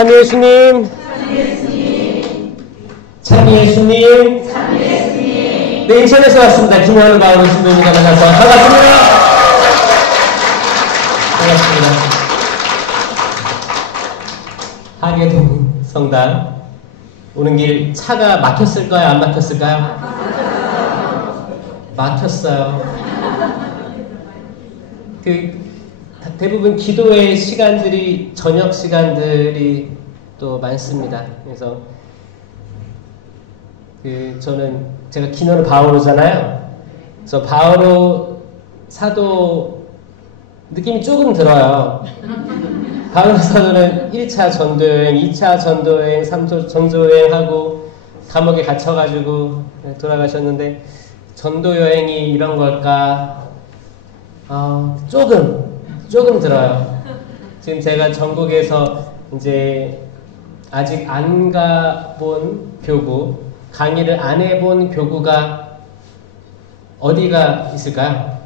참 예수님, 참 예수님, 네, 인천에서 왔습니다. 김현우 바오로 신부님과 만나서 반갑습니다. 반갑습니다. 하계동 성당 오는 길 차가 막혔을까요? 안 막혔을까요? 막혔어요. 대부분 기도의 시간들이 저녁 시간들이 또 많습니다. 그래서 저는 제가 기노는 바오로잖아요. 그래서 바오로 사도 느낌이 조금 들어요. 바오로 사도는 1차 전도여행, 2차 전도여행, 3차 전도여행하고 감옥에 갇혀가지고 돌아가셨는데 전도여행이 이런 걸까? 조금 들어요. 지금 제가 전국에서 이제 아직 안 가본 교구, 강의를 안 해본 교구가 어디가 있을까요?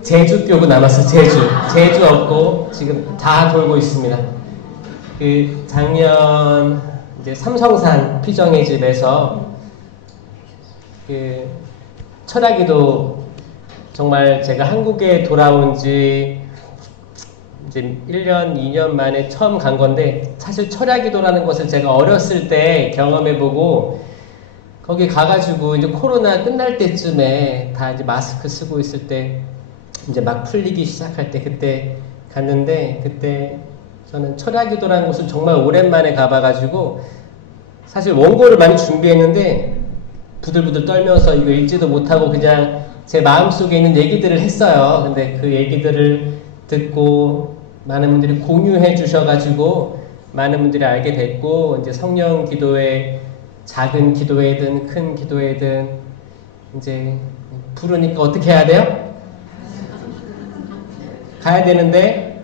제주 교구 남았어요. 제주 없고 지금 다 돌고 있습니다. 작년 이제 삼성산 피정의 집에서 철학기도 정말 제가 한국에 돌아온 지 이제 1년, 2년 만에 처음 간 건데 사실 철야기도라는 것을 제가 어렸을 때 경험해보고 거기 가가지고 이제 코로나 끝날 때쯤에 다 이제 마스크 쓰고 있을 때 이제 막 풀리기 시작할 때 그때 갔는데 그때 저는 철야기도라는 곳을 정말 오랜만에 가봐가지고 사실 원고를 많이 준비했는데 부들부들 떨면서 이거 읽지도 못하고 그냥 제 마음속에 있는 얘기들을 했어요. 근데 그 얘기들을 듣고 많은 분들이 공유해 주셔가지고 많은 분들이 알게 됐고 이제 성령 기도회 작은 기도회든 큰 기도회든 이제 부르니까 어떻게 해야 돼요? 가야 되는데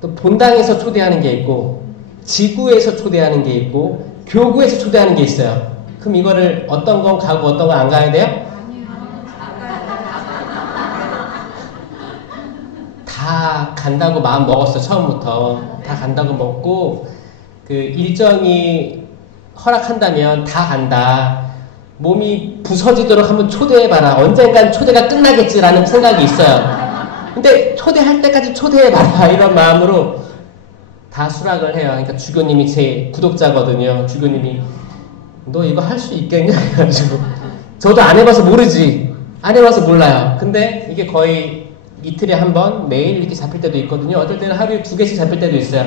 또 본당에서 초대하는 게 있고 지구에서 초대하는 게 있고 교구에서 초대하는 게 있어요. 그럼 이거를 어떤 건 가고 어떤 건 안 가야 돼요? 다 간다고 마음 먹었어. 처음부터 다 간다고 먹고 그 일정이 허락한다면 다 간다. 몸이 부서지도록 한번 초대해봐라. 언젠간 초대가 끝나겠지라는 생각이 있어요. 근데 초대할 때까지 초대해봐라 이런 마음으로 다 수락을 해요. 그러니까 주교님이 제 구독자거든요. 주교님이 너 이거 할 수 있겠냐 해가지고 저도 안 해봐서 모르지. 안 해봐서 몰라요. 근데 이게 거의 이틀에 한 번 매일 이렇게 잡힐 때도 있거든요. 어떨 때는 하루에 2개씩 잡힐 때도 있어요.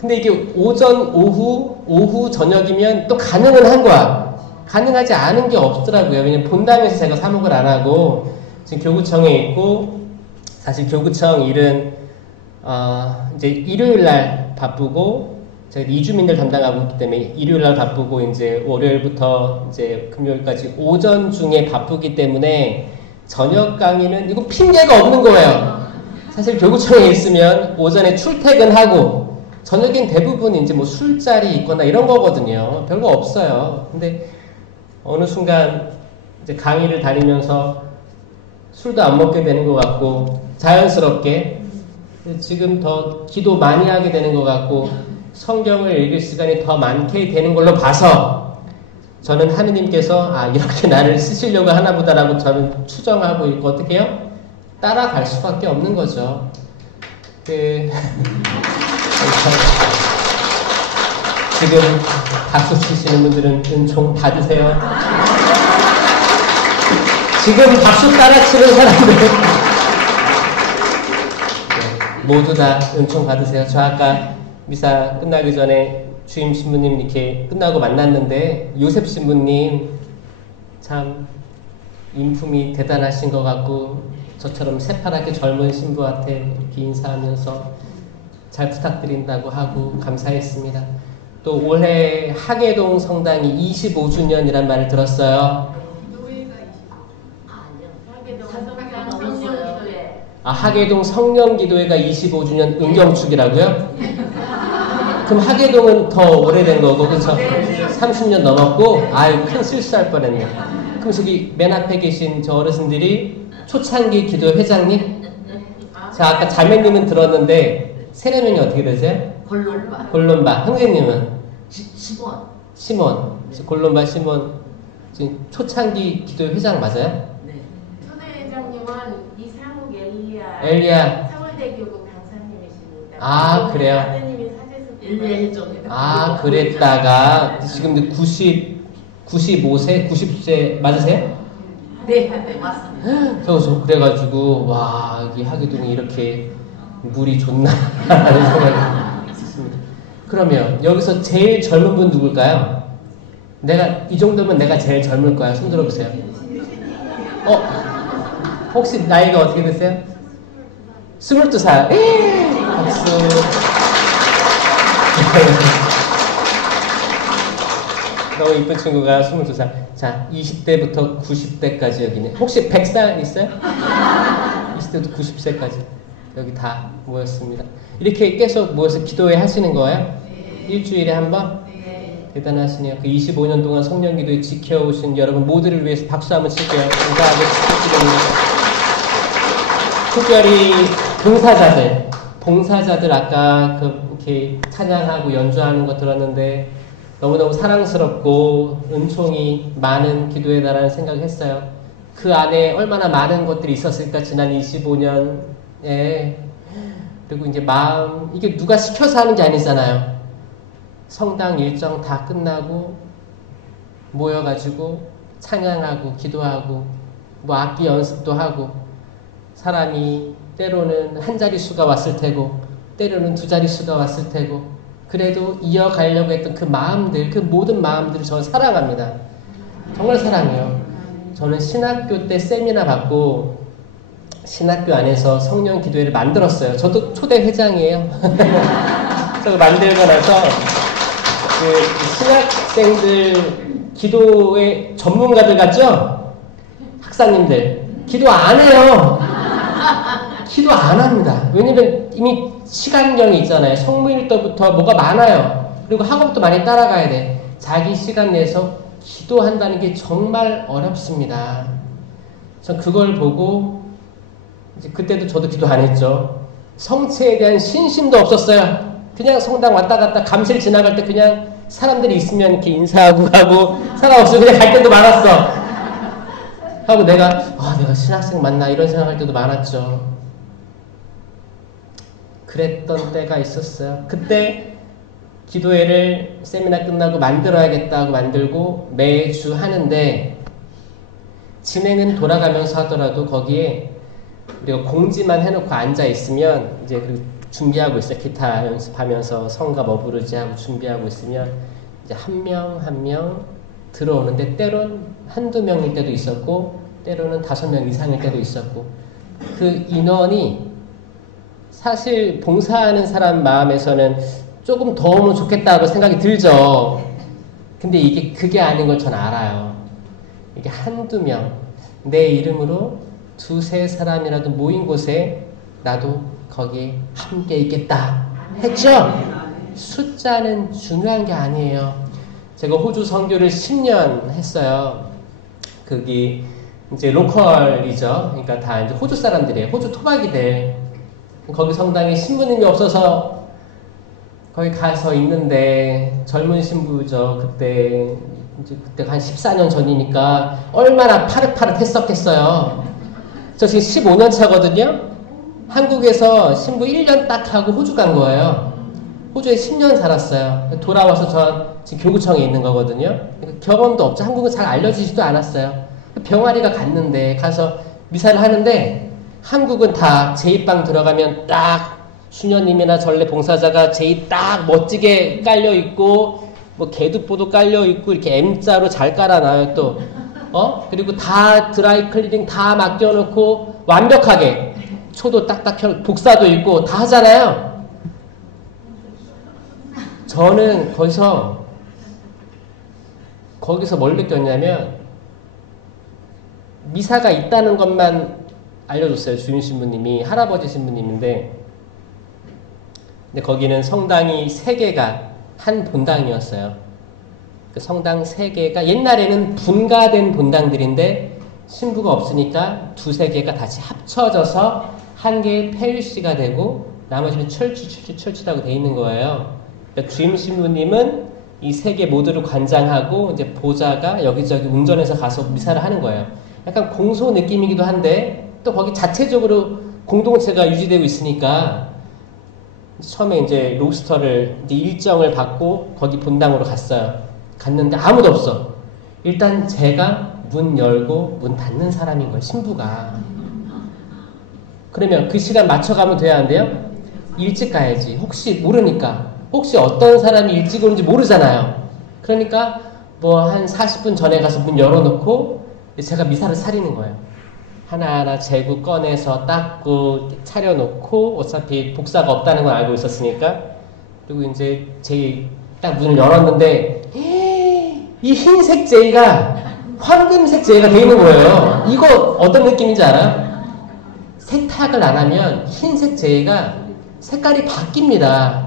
근데 이게 오전, 오후, 저녁이면 또 가능은 한 거야. 가능하지 않은 게 없더라고요. 왜냐면 본당에서 제가 사목을 안 하고 지금 교구청에 있고 사실 교구청 일은 이제 일요일날 바쁘고 제가 이주민들 담당하고 있기 때문에 일요일날 바쁘고 이제 월요일부터 이제 금요일까지 오전 중에 바쁘기 때문에 저녁 강의는 이거 핑계가 없는 거예요. 사실 교구청에 있으면 오전에 출퇴근하고 저녁엔 대부분 이제 뭐 술자리 있거나 이런 거거든요. 별거 없어요. 근데 어느 순간 이제 강의를 다니면서 술도 안 먹게 되는 것 같고 자연스럽게 지금 더 기도 많이 하게 되는 것 같고 성경을 읽을 시간이 더 많게 되는 걸로 봐서 저는 하느님께서 이렇게 나를 쓰시려고 하나보다라고 저는 추정하고 있고 어떻게 해요? 따라갈 수밖에 없는 거죠. 지금 박수 치시는 분들은 은총 받으세요. 지금 박수 따라 치는 사람들 모두 다 은총 받으세요. 저 아까 미사 끝나기 전에 주임 신부님 이렇게 끝나고 만났는데 요셉 신부님 참 인품이 대단하신 것 같고 저처럼 새파랗게 젊은 신부한테 이렇게 인사하면서 잘 부탁드린다고 하고 감사했습니다. 또 올해 하계동 성당이 25주년이란 말을 들었어요. 하계동 성령기도회가 25주년 은경축이라고요? 그럼 하계동은 더 오래된 거고, 그쵸? 30년 넘었고, 큰 실수할 뻔했네. 그럼 저기 맨 앞에 계신 저 어르신들이 초창기 기도 회장님? 자, 아까 자매님은 들었는데, 세례명이 어떻게 되세요? 골룸바. 골룸바. 형제님은? 시몬. 시몬. 골룸바 시몬. 지금 초창기 기도 회장 맞아요? 네. 초대 회장님은 이상욱 엘리야. 서울대교구 강사님이십니다. 아, 그래요? 아드님이 사제수 엘리야 일종이다. 아, 그랬다가 지금 95세, 90세 맞으세요? 네, 네, 맞습니다. 저 그래가지고 와, 이 하기동이 이렇게 물이 좋나 하는 생각이 있습니다. 그러면 여기서 제일 젊은 분 누굴까요? 내가 이 정도면 내가 제일 젊을 거야. 손 들어보세요. 혹시 나이가 어떻게 되세요? 22살. 박수. 너무 이쁜 친구가 22살. 자, 20대부터 90대까지 여기네. 혹시 100살 있어요? 20대부터 90세까지 여기 다 모였습니다. 이렇게 계속 모여서 기도회 하시는 거예요? 일주일에 한 번? 대단하시네요. 그 25년 동안 성령 기도에 지켜오신 여러분 모두를 위해서 박수 한번 칠게요. 감사하고 축복드립니다. 특별히 봉사자들 아까 이렇게 찬양하고 연주하는 거 들었는데 너무너무 사랑스럽고 은총이 많은 기도회다라는 생각을 했어요. 그 안에 얼마나 많은 것들이 있었을까 지난 25년에. 그리고 이제 마음, 이게 누가 시켜서 하는 게 아니잖아요. 성당 일정 다 끝나고 모여가지고 찬양하고 기도하고 뭐 악기 연습도 하고 사람이 때로는 한 자릿수가 왔을 테고 때로는 두 자릿수가 왔을 테고 그래도 이어가려고 했던 그 마음들, 그 모든 마음들을 저는 사랑합니다. 정말 사랑해요. 저는 신학교 때 세미나 받고 신학교 안에서 성령 기도회를 만들었어요. 저도 초대 회장이에요. 그래서 만들고 나서 그 신학생들 기도의 전문가들 같죠? 학사님들 기도 안 해요. 기도 안 합니다. 왜냐면 이미 시간경이 있잖아요. 성무일도부터 뭐가 많아요. 그리고 학업도 많이 따라가야 돼. 자기 시간 내서 기도한다는 게 정말 어렵습니다. 전 그걸 보고 이제 그때도 저도 기도 안 했죠. 성체에 대한 신심도 없었어요. 그냥 성당 왔다 갔다 감실 지나갈 때 그냥 사람들이 있으면 이렇게 인사하고 가고 사람 없으면 그냥 갈 때도 많았어. 하고 내가 신학생 맞나 이런 생각할 때도 많았죠. 그랬던 때가 있었어요. 그때 기도회를 세미나 끝나고 만들어야겠다고 만들고 매주 하는데 진행은 돌아가면서 하더라도 거기에 우리가 공지만 해놓고 앉아 있으면 이제 준비하고 있어요. 기타 연습하면서 성가 뭐 부르지 하고 준비하고 있으면 이제 한 명 한 명 들어오는데 때론 한두 명일 때도 있었고 때로는 5명 이상일 때도 있었고 그 인원이 사실 봉사하는 사람 마음에서는 조금 더 오면 좋겠다고 생각이 들죠. 근데 이게 그게 아닌 걸 전 알아요. 이게 한두 명 내 이름으로 2-3 사람이라도 모인 곳에 나도 거기에 함께 있겠다 했죠? 숫자는 중요한 게 아니에요. 제가 호주 선교를 10년 했어요. 거기 이제 로컬이죠. 그러니까 다 이제 호주 사람들이에요. 호주 토박이들. 거기 성당에 신부님이 없어서 거기 가서 있는데 젊은 신부죠. 그때가 한 14년 전이니까 얼마나 파릇파릇했었겠어요. 저 지금 15년 차거든요. 한국에서 신부 1년 딱 하고 호주 간 거예요. 호주에 10년 살았어요. 돌아와서 저 지금 교구청에 있는 거거든요. 경험도 없죠. 한국은 잘 알려지지도 않았어요. 병아리가 갔는데 가서 미사를 하는데 한국은 다 제2방 들어가면 딱 수녀님이나 전래 봉사자가 제2 딱 멋지게 깔려있고 뭐 개두보도 깔려있고 이렇게 M자로 잘 깔아놔요 또. 그리고 다 드라이 클리닝 다 맡겨놓고 완벽하게 초도 딱딱 켜 복사도 있고 다 하잖아요. 저는 거기서 뭘 느꼈냐면 미사가 있다는 것만 알려줬어요. 주임 신부님이 할아버지 신부님인데 근데 거기는 성당이 3개가 한 본당이었어요. 그 성당 3개가 옛날에는 분가된 본당들인데 신부가 없으니까 2-3개가 다시 합쳐져서 한 개의 펠시가 되고 나머지는 철치라고 돼 있는 거예요. 그러니까 주임 신부님은 이 세 개 모두를 관장하고 이제 보좌가 여기저기 운전해서 가서 미사를 하는 거예요. 약간 공소 느낌이기도 한데 또 거기 자체적으로 공동체가 유지되고 있으니까 처음에 이제 로스터를 이제 일정을 받고 거기 본당으로 갔어요. 갔는데 아무도 없어. 일단 제가 문 열고 문 닫는 사람인 거예요. 신부가. 그러면 그 시간 맞춰가면 돼야 하는데요. 일찍 가야지. 혹시 모르니까. 혹시 어떤 사람이 일찍 오는지 모르잖아요. 그러니까 뭐 한 40분 전에 가서 문 열어놓고 제가 미사를 차리는 거예요. 하나하나 재고 꺼내서 닦고 차려놓고 어차피 복사가 없다는 걸 알고 있었으니까. 그리고 이제 제 딱 문을 열었는데 이 흰색 제이가 황금색 제이가 돼 있는 거예요. 이거 어떤 느낌인지 알아요? 세탁을 안 하면 흰색 제이가 색깔이 바뀝니다.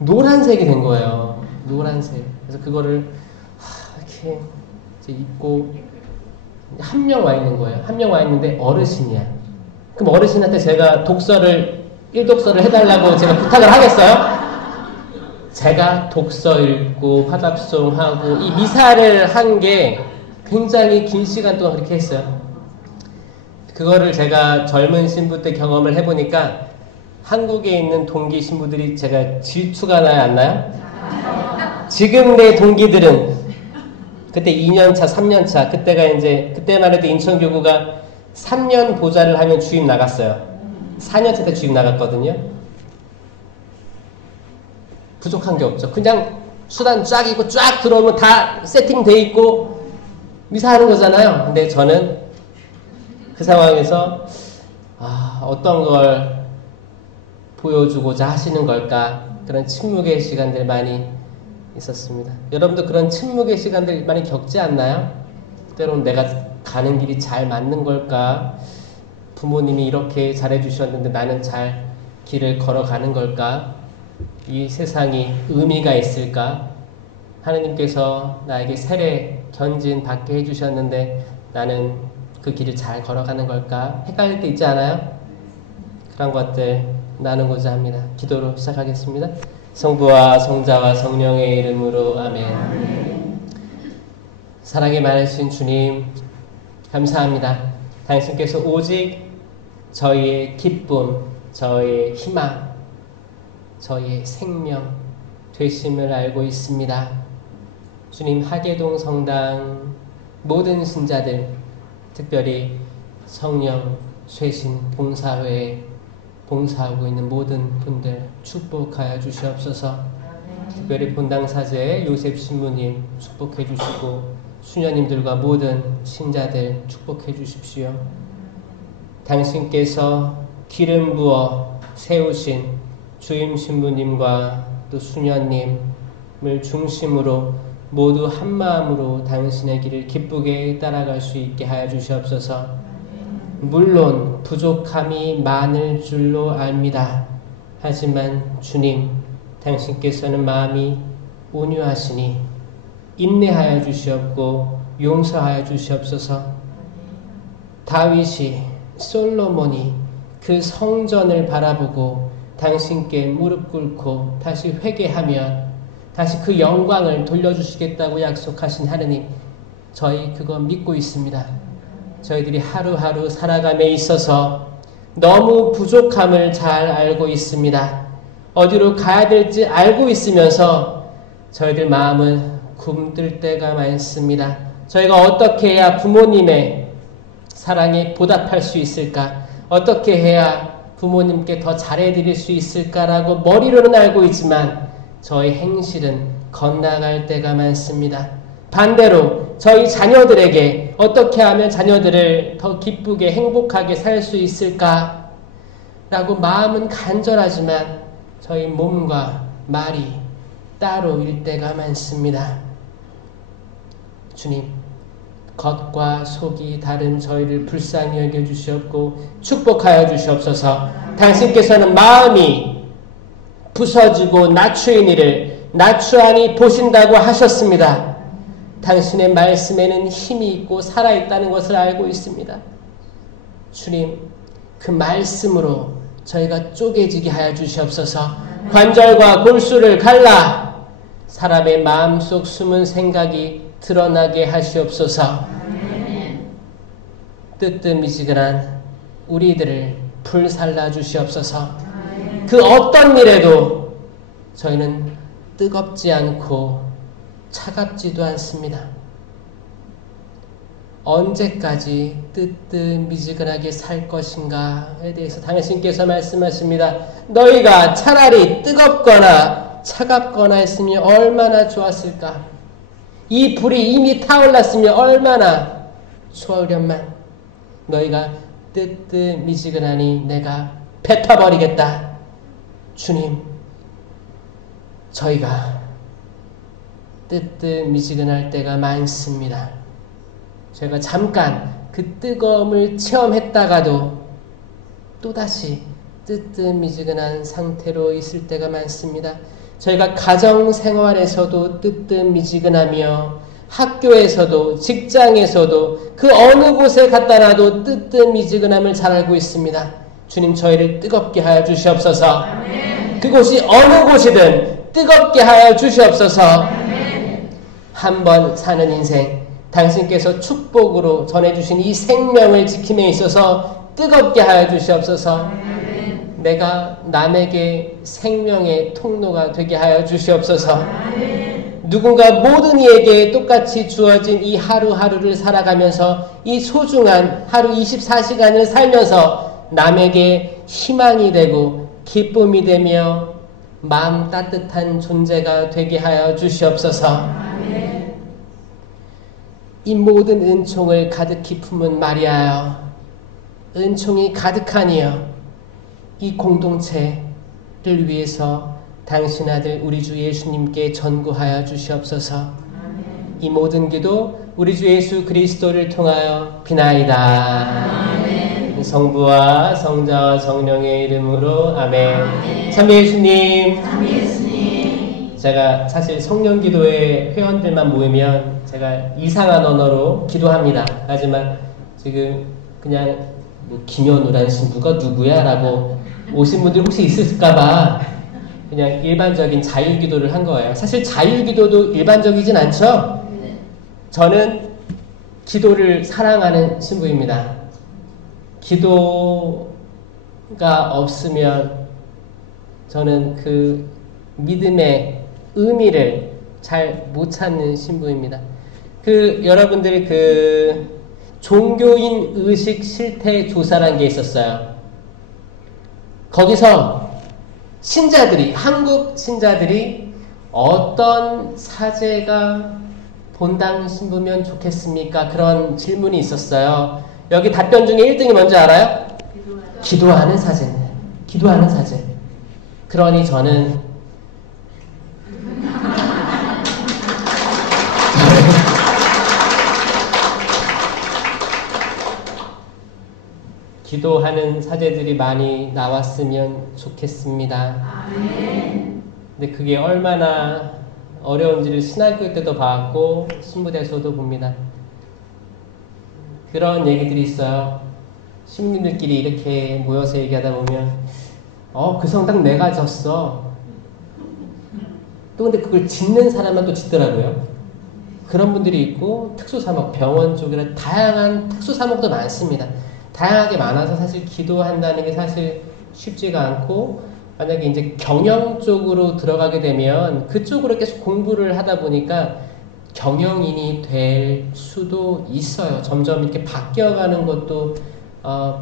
노란색이 된 거예요. 노란색. 그래서 그거를 이렇게 이제 입고 한 명 와 있는 거예요. 한 명 와 있는데 어르신이야. 그럼 어르신한테 제가 일독서를 해달라고 제가 부탁을 하겠어요? 제가 독서 읽고 화답송하고 이 미사를 한 게 굉장히 긴 시간 동안 그렇게 했어요. 그거를 제가 젊은 신부 때 경험을 해보니까 한국에 있는 동기 신부들이 제가 질투가 나요, 안 나요? 지금 내 동기들은 그때 2년차, 3년차, 그때만 해도 인천교구가 3년 보좌를 하면 주임 나갔어요. 4년차 때 주임 나갔거든요. 부족한 게 없죠. 그냥 수단 쫙 있고 쫙 들어오면 다 세팅돼 있고 미사하는 거잖아요. 근데 저는 그 상황에서 어떤 걸 보여주고자 하시는 걸까? 그런 침묵의 시간들 많이 있었습니다. 여러분도 그런 침묵의 시간들 많이 겪지 않나요? 때로는 내가 가는 길이 잘 맞는 걸까? 부모님이 이렇게 잘해주셨는데 나는 잘 길을 걸어가는 걸까? 이 세상이 의미가 있을까? 하느님께서 나에게 세례 견진 받게 해주셨는데 나는 그 길을 잘 걸어가는 걸까? 헷갈릴 때 있지 않아요? 그런 것들 나누고자 합니다. 기도로 시작하겠습니다. 성부와 성자와 성령의 이름으로 아멘. 사랑이 많으신 주님 감사합니다. 당신께서 오직 저희의 기쁨, 저희의 희망, 저희의 생명 되심을 알고 있습니다. 주님, 하계동 성당 모든 신자들, 특별히 성령 쇄신 봉사회에 봉사하고 있는 모든 분들 축복하여 주시옵소서. 특별히 본당사제의 요셉 신부님 축복해 주시고 수녀님들과 모든 신자들 축복해 주십시오. 당신께서 기름 부어 세우신 주임 신부님과 또 수녀님을 중심으로 모두 한마음으로 당신의 길을 기쁘게 따라갈 수 있게 하여 주시옵소서. 물론 부족함이 많을 줄로 압니다. 하지만 주님, 당신께서는 마음이 온유하시니 인내하여 주시옵고 용서하여 주시옵소서. 다윗이, 솔로몬이 그 성전을 바라보고 당신께 무릎 꿇고 다시 회개하면 다시 그 영광을 돌려주시겠다고 약속하신 하느님, 저희 그거 믿고 있습니다. 저희들이 하루하루 살아감에 있어서 너무 부족함을 잘 알고 있습니다. 어디로 가야 될지 알고 있으면서 저희들 마음은 굼뜰 때가 많습니다. 저희가 어떻게 해야 부모님의 사랑에 보답할 수 있을까? 어떻게 해야 부모님께 더 잘해드릴 수 있을까라고 머리로는 알고 있지만 저희 행실은 건너갈 때가 많습니다. 반대로 저희 자녀들에게 어떻게 하면 자녀들을 더 기쁘게 행복하게 살 수 있을까? 라고 마음은 간절하지만 저희 몸과 말이 따로일 때가 많습니다. 주님, 겉과 속이 다른 저희를 불쌍히 여겨주시옵고 축복하여 주시옵소서. 당신께서는 마음이 부서지고 낮추인 이를 낮추하니 보신다고 하셨습니다. 당신의 말씀에는 힘이 있고 살아있다는 것을 알고 있습니다. 주님, 그 말씀으로 저희가 쪼개지게 하여 주시옵소서. 관절과 골수를 갈라 사람의 마음속 숨은 생각이 드러나게 하시옵소서. 뜨뜻미지근한 우리들을 불살라 주시옵소서. 그 어떤 일에도 저희는 뜨겁지 않고 차갑지도 않습니다. 언제까지 뜨뜻미지근하게 살 것인가에 대해서 당신께서 말씀하십니다. 너희가 차라리 뜨겁거나 차갑거나 했으면 얼마나 좋았을까. 이 불이 이미 타올랐으면 얼마나 좋으련만 너희가 뜨뜻미지근하니 내가 뱉어버리겠다. 주님, 저희가 뜨뜻미지근할 때가 많습니다. 저희가 잠깐 그 뜨거움을 체험했다가도 또다시 뜨뜻미지근한 상태로 있을 때가 많습니다. 저희가 가정생활에서도 뜨뜻미지근하며 학교에서도 직장에서도 그 어느 곳에 갖다 놔도 뜨뜻미지근함을 잘 알고 있습니다. 주님, 저희를 뜨겁게 하여 주시옵소서. 아멘. 그곳이 어느 곳이든 뜨겁게 하여 주시옵소서. 한 번 사는 인생, 당신께서 축복으로 전해주신 이 생명을 지킴에 있어서 뜨겁게 하여 주시옵소서. 아멘. 내가 남에게 생명의 통로가 되게 하여 주시옵소서. 아멘. 누군가 모든 이에게 똑같이 주어진 이 하루하루를 살아가면서 이 소중한 하루 24시간을 살면서 남에게 희망이 되고 기쁨이 되며 마음 따뜻한 존재가 되게 하여 주시옵소서. 아멘. 이 모든 은총을 가득히 품은 마리아여, 은총이 가득하니여 이 공동체를 위해서 당신 아들 우리 주 예수님께 전구하여 주시옵소서. 아멘. 이 모든 기도 우리 주 예수 그리스도를 통하여 비나이다. 아멘. 성부와 성자와 성령의 이름으로 아멘. 아멘. 참여 예수님. 제가 사실 성령기도회 회원들만 모이면 제가 이상한 언어로 기도합니다. 하지만 지금 그냥 뭐 김현우라는 신부가 누구야? 라고 오신 분들 혹시 있을까봐 그냥 일반적인 자유기도를 한 거예요. 사실 자유기도도 일반적이진 않죠? 저는 기도를 사랑하는 신부입니다. 기도가 없으면 저는 그 믿음의 의미를 잘 못 찾는 신부입니다. 여러분들 종교인 의식 실태 조사라는 게 있었어요. 거기서 한국 신자들이 어떤 사제가 본당 신부면 좋겠습니까? 그런 질문이 있었어요. 여기 답변 중에 1등이 뭔지 알아요? 기도하는 사제입니다. 기도하는 사제. 그러니 저는 기도하는 사제들이 많이 나왔으면 좋겠습니다. 아멘. 근데 그게 얼마나 어려운지를 신학교 때도 봤고 신부대에서도 봅니다. 그런 얘기들이 있어요. 신부님들끼리 이렇게 모여서 얘기하다 보면 그 성당 내가 졌어. 또 근데 그걸 짓는 사람만 또 짓더라고요. 그런 분들이 있고 특수사목, 병원 쪽이나 다양한 특수사목도 많습니다. 다양하게 많아서 사실 기도한다는 게 사실 쉽지가 않고, 만약에 이제 경영 쪽으로 들어가게 되면 그쪽으로 계속 공부를 하다 보니까 경영인이 될 수도 있어요. 점점 이렇게 바뀌어가는 것도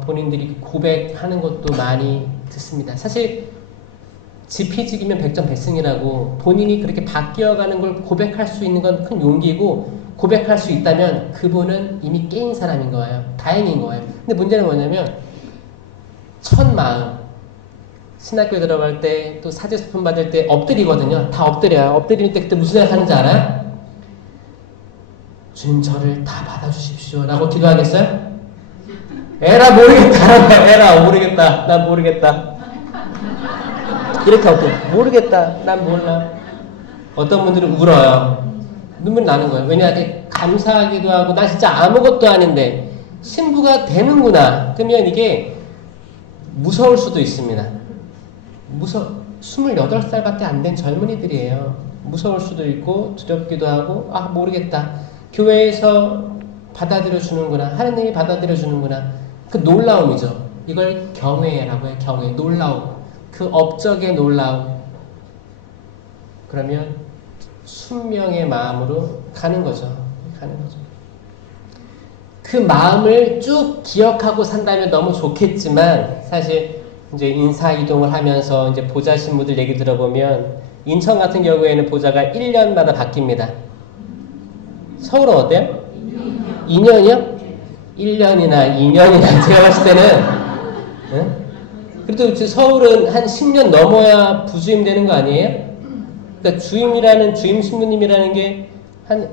본인들이 고백하는 것도 많이 듣습니다. 사실 지피지기면 백전백승이라고 본인이 그렇게 바뀌어가는 걸 고백할 수 있는 건 큰 용기고, 고백할 수 있다면 그분은 이미 깨인 사람인 거예요. 다행인 거예요. 근데 문제는 뭐냐면 첫 마음, 신학교에 들어갈 때 또 사제수품 받을 때 엎드리거든요. 다 엎드려요. 엎드릴 때 그때 무슨 생각 하는지 알아요? 주님 저를 다 받아주십시오 라고 기도하겠어요? 에라 모르겠다. 에라 모르겠다. 난 모르겠다. 이렇게 엎드려. 모르겠다. 난 몰라. 어떤 분들은 울어요. 눈물 나는 거예요. 왜냐하면 감사하기도 하고 나 진짜 아무것도 아닌데 신부가 되는구나. 그러면 이게 무서울 수도 있습니다. 28살밖에 안 된 젊은이들이에요. 무서울 수도 있고 두렵기도 하고 아 모르겠다. 교회에서 받아들여 주는구나. 하느님이 받아들여 주는구나. 그 놀라움이죠. 이걸 경외라고 해요. 경외. 놀라움. 그 업적의 놀라움. 그러면 순명의 마음으로 가는 거죠. 그 마음을 쭉 기억하고 산다면 너무 좋겠지만 사실 이제 인사 이동을 하면서 이제 보좌 신부들 얘기 들어보면 인천 같은 경우에는 보좌가 1년마다 바뀝니다. 서울은 어때요? 2년이요? 1년이나 2년이나 제가 봤을 때는 응? 그래도 서울은 한 10년 넘어야 부주임 되는 거 아니에요? 그러니까 주임 신부님이라는 게 한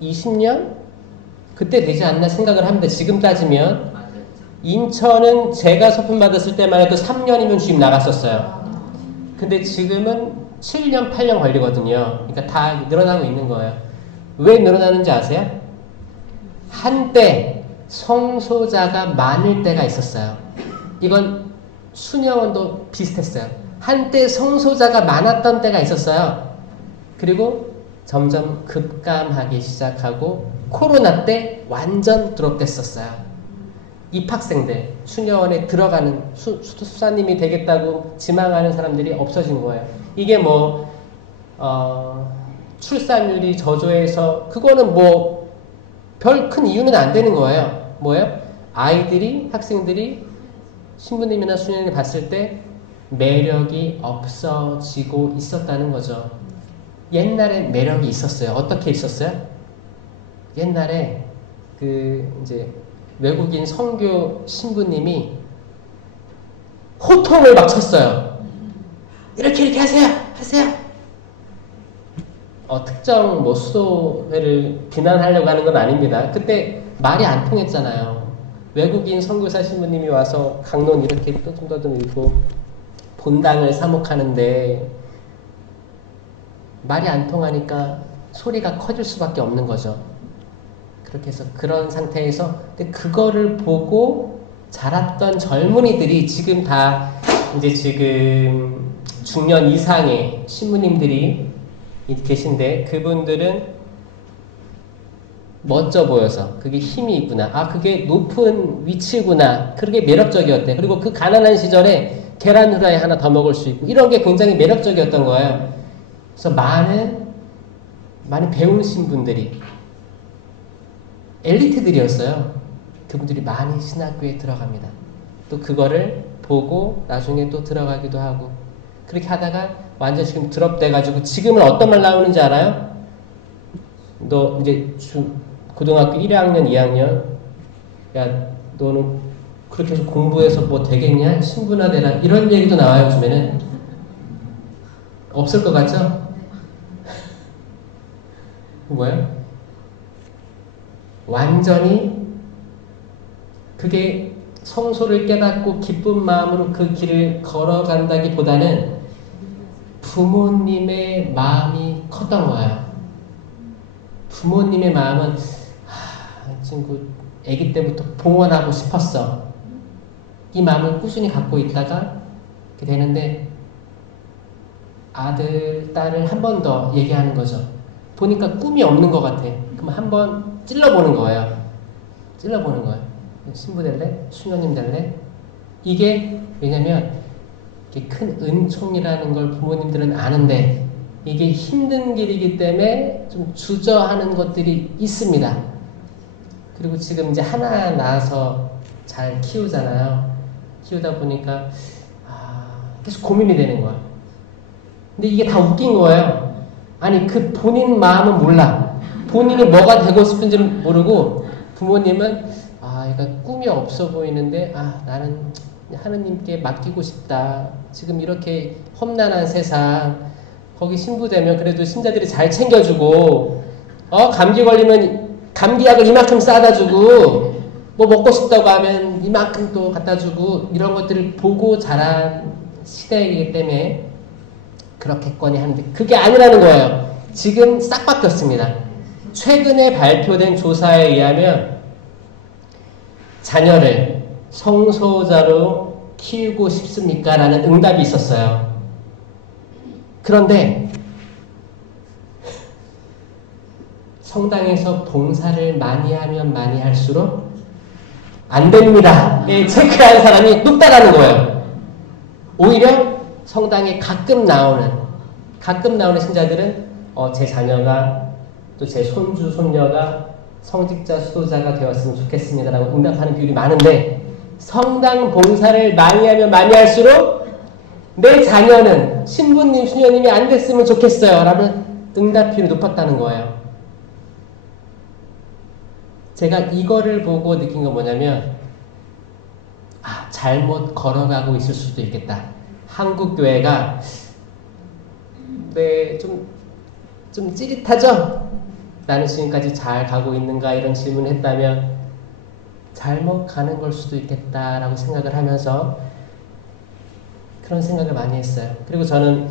20년? 그때 되지 않나 생각을 합니다. 지금 따지면 인천은 제가 서품 받았을 때만 해도 3년이면 주임 나갔었어요. 근데 지금은 7년, 8년 걸리거든요. 그러니까 다 늘어나고 있는 거예요. 왜 늘어나는지 아세요? 한때 성소자가 많을 때가 있었어요. 이건 수녀원도 비슷했어요. 한때 성소자가 많았던 때가 있었어요. 그리고 점점 급감하기 시작하고 코로나 때 완전 드롭됐었어요. 입학생들, 수녀원에 들어가는 수사님이 되겠다고 지망하는 사람들이 없어진 거예요. 이게 뭐 출산율이 저조해서 그거는 뭐 별 큰 이유는 안 되는 거예요. 뭐예요? 아이들이, 학생들이 신부님이나 수녀님을 봤을 때 매력이 없어지고 있었다는 거죠. 옛날에 매력이 있었어요. 어떻게 있었어요? 옛날에 이제 외국인 선교 신부님이 호통을 막 쳤어요. 이렇게 하세요. 특정 뭐 수도회를 비난하려고 하는 건 아닙니다. 그때 말이 안 통했잖아요. 외국인 선교사 신부님이 와서 강론 이렇게 떠듬떠듬 읽고 본당을 사목하는데 말이 안 통하니까 소리가 커질 수밖에 없는 거죠. 그렇게 해서 그런 상태에서 그거를 보고 자랐던 젊은이들이 지금 다 이제 지금 중년 이상의 신부님들이 계신데 그분들은 멋져 보여서 그게 힘이 있구나. 아 그게 높은 위치구나. 그게 매력적이었대. 그리고 그 가난한 시절에 계란 후라이 하나 더 먹을 수 있고 이런 게 굉장히 매력적이었던 거예요. 그래서 많은 배우신 분들이 엘리트들이었어요. 그분들이 많이 신학교에 들어갑니다. 또 그거를 보고 나중에 또 들어가기도 하고 그렇게 하다가 완전 지금 드롭돼가지고 지금은 어떤 말 나오는지 알아요? 너 이제 고등학교 1학년, 2학년 야 너는 그렇게 해서 공부해서 뭐 되겠냐? 신부나 되라 이런 얘기도 나와요. 요즘에는 없을 것 같죠? 뭐예요? 완전히 그게 성소를 깨닫고 기쁜 마음으로 그 길을 걸어간다기보다는 부모님의 마음이 컸던 거예요. 부모님의 마음은 이 친구 아기 때부터 봉헌하고 싶었어. 이 마음을 꾸준히 갖고 있다가 이렇게 되는데 아들, 딸을 한 번 더 얘기하는 거죠. 보니까 꿈이 없는 것 같아. 그럼 한 번 찔러보는 거예요. 신부 될래? 수녀님 될래? 이게 왜냐면 이게 큰 은총이라는 걸 부모님들은 아는데 이게 힘든 길이기 때문에 좀 주저하는 것들이 있습니다. 그리고 지금 이제 하나 낳아서 잘 키우잖아요. 키우다 보니까 계속 고민이 되는 거야. 근데 이게 다 웃긴 거예요. 아니 그 본인 마음은 몰라. 본인이 뭐가 되고 싶은지는 모르고 부모님은 얘가 꿈이 없어 보이는데 나는 하느님께 맡기고 싶다. 지금 이렇게 험난한 세상 거기 신부되면 그래도 신자들이 잘 챙겨주고 감기 걸리면 감기약을 이만큼 싸다 주고 뭐 먹고 싶다고 하면 이만큼 또 갖다 주고 이런 것들을 보고 자란 시대이기 때문에 그렇겠거니 하는데 그게 아니라는 거예요. 지금 싹 바뀌었습니다. 최근에 발표된 조사에 의하면 자녀를 성소자로 키우고 싶습니까? 라는 응답이 있었어요. 그런데 성당에서 봉사를 많이 하면 많이 할수록 안 됩니다. 예, 체크하는 사람이 높다라는 거예요. 오히려 성당에 가끔 나오는 신자들은 제 자녀가 또 제 손주, 손녀가 성직자, 수도자가 되었으면 좋겠습니다라고 응답하는 비율이 많은데 성당 봉사를 많이 하면 많이 할수록 내 자녀는 신부님, 수녀님이 안 됐으면 좋겠어요 라는 응답 비율이 높았다는 거예요. 제가 이거를 보고 느낀 건 뭐냐면 잘못 걸어가고 있을 수도 있겠다. 한국 교회가 좀 찌릿하죠? 나는 지금까지 잘 가고 있는가 이런 질문을 했다면 잘못 가는 걸 수도 있겠다라고 생각을 하면서 그런 생각을 많이 했어요. 그리고 저는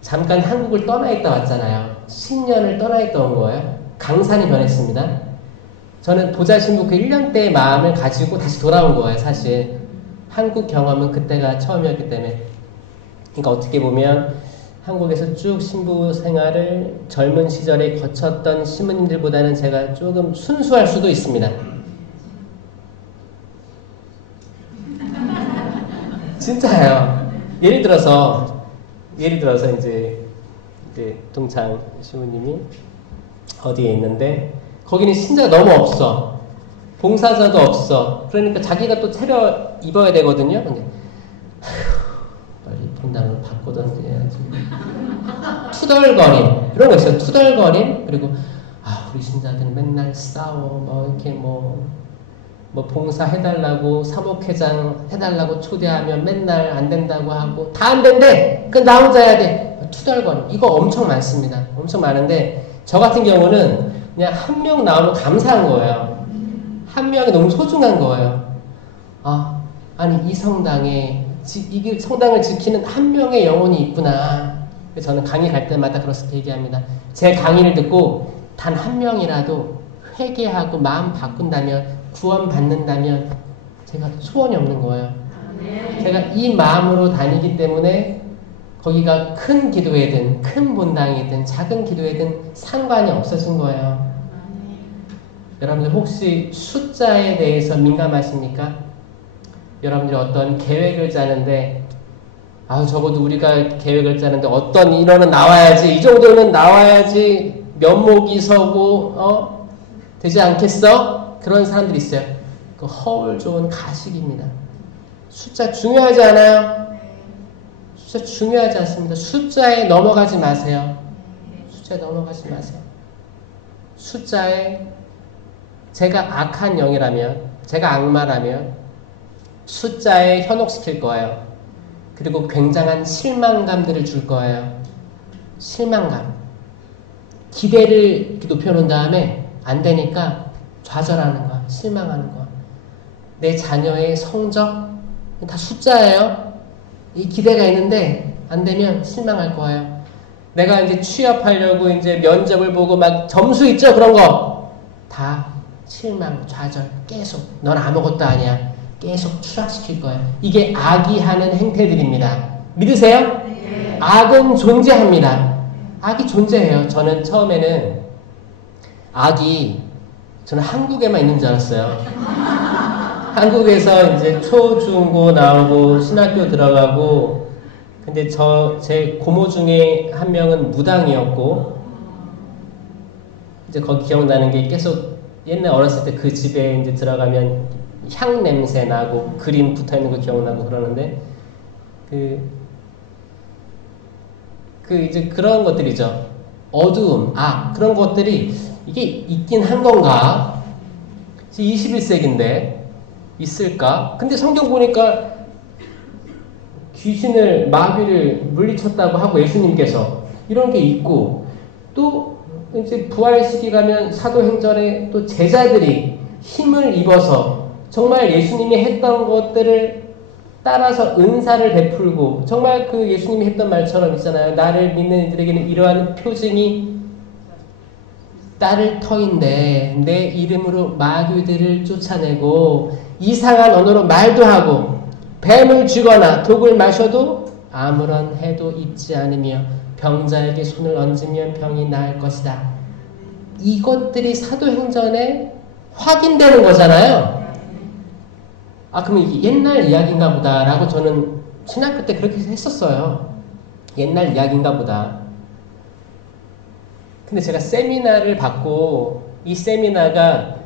잠깐 한국을 떠나 있다 왔잖아요. 10년을 떠나 있다 온 거예요. 강산이 변했습니다. 저는 보좌신부 그 1년 때의 마음을 가지고 다시 돌아온 거예요. 사실 한국 경험은 그때가 처음이었기 때문에. 그러니까 어떻게 보면 한국에서 쭉 신부 생활을 젊은 시절에 거쳤던 신부님들보다는 제가 조금 순수할 수도 있습니다. 진짜예요. 예를 들어서 이제 동창 신부님이 어디에 있는데 거기는 신자가 너무 없어. 봉사자도 없어. 그러니까 자기가 또 차려 입어야 되거든요. 근데 빨리 본당을 바꾸던지 해야지. 투덜거림 이런 거 있어요. 투덜거림. 그리고 우리 신자들은 맨날 싸워. 이렇게 뭐 봉사 해달라고 사목회장 해달라고 초대하면 맨날 안 된다고 하고 다 안 된대. 그 나 혼자 해야 돼. 투덜거림 이거 엄청 많습니다. 엄청 많은데 저 같은 경우는 그냥 한 명 나오면 감사한 거예요. 한 명이 너무 소중한 거예요. 아니 이 성당에 이 성당을 지키는 한 명의 영혼이 있구나. 저는 강의 갈 때마다 그렇게 얘기합니다. 제 강의를 듣고 단 한 명이라도 회개하고 마음 바꾼다면 구원 받는다면 제가 소원이 없는 거예요. 제가 이 마음으로 다니기 때문에 거기가 큰 기도회든 큰 본당이든 작은 기도회든 상관이 없어진 거예요. 여러분들 혹시 숫자에 대해서 민감하십니까? 여러분들이 어떤 계획을 짜는데 적어도 우리가 계획을 짜는데 어떤 인원은 나와야지 이 정도는 나와야지 면목이 서고 되지 않겠어? 그런 사람들이 있어요. 그 허울 좋은 가식입니다. 숫자 중요하지 않아요? 숫자 중요하지 않습니다. 숫자에 넘어가지 마세요. 숫자에 넘어가지 마세요. 숫자에 제가 악한 영이라면 제가 악마라면 숫자에 현혹시킬 거예요. 그리고 굉장한 실망감들을 줄 거예요. 실망감. 기대를 이렇게 높여놓은 다음에 안 되니까 좌절하는 거야. 실망하는 거야. 내 자녀의 성적 다 숫자예요. 이 기대가 있는데 안 되면 실망할 거예요. 내가 이제 취업하려고 이제 면접을 보고 막 점수 있죠? 그런 거 다 실망, 좌절, 계속 넌 아무것도 아니야. 계속 추락시킬 거예요. 이게 악이 하는 행태들입니다. 믿으세요? 네. 악은 존재합니다. 악이 존재해요. 저는 처음에는 악이 저는 한국에만 있는 줄 알았어요. 한국에서 이제 초, 중, 고 나오고 신학교 들어가고 근데 제 고모 중에 한 명은 무당이었고 이제 거기 기억나는 게 계속 옛날 어렸을 때 그 집에 이제 들어가면 향 냄새 나고 그림 붙어 있는 거 기억나고 그러는데 이제 그런 것들이죠. 어두움, 그런 것들이 이게 있긴 한 건가? 21세기인데 있을까? 근데 성경 보니까 귀신을 마귀를 물리쳤다고 하고 예수님께서 이런 게 있고 또 이제 부활 시기 가면 사도행전에 또 제자들이 힘을 입어서 정말 예수님이 했던 것들을 따라서 은사를 베풀고 정말 그 예수님이 했던 말처럼 있잖아요. 나를 믿는 이들에게는 이러한 표징이 따를 터인데 내 이름으로 마귀들을 쫓아내고 이상한 언어로 말도 하고 뱀을 쥐거나 독을 마셔도 아무런 해도 입지 않으며 병자에게 손을 얹으면 병이 나을 것이다. 이것들이 사도행전에 확인되는 거잖아요. 아, 그럼 이게 옛날 이야기인가 보다 라고 저는 신학교 때 그렇게 했었어요. 옛날 이야기인가 보다. 근데 제가 세미나를 받고 이 세미나가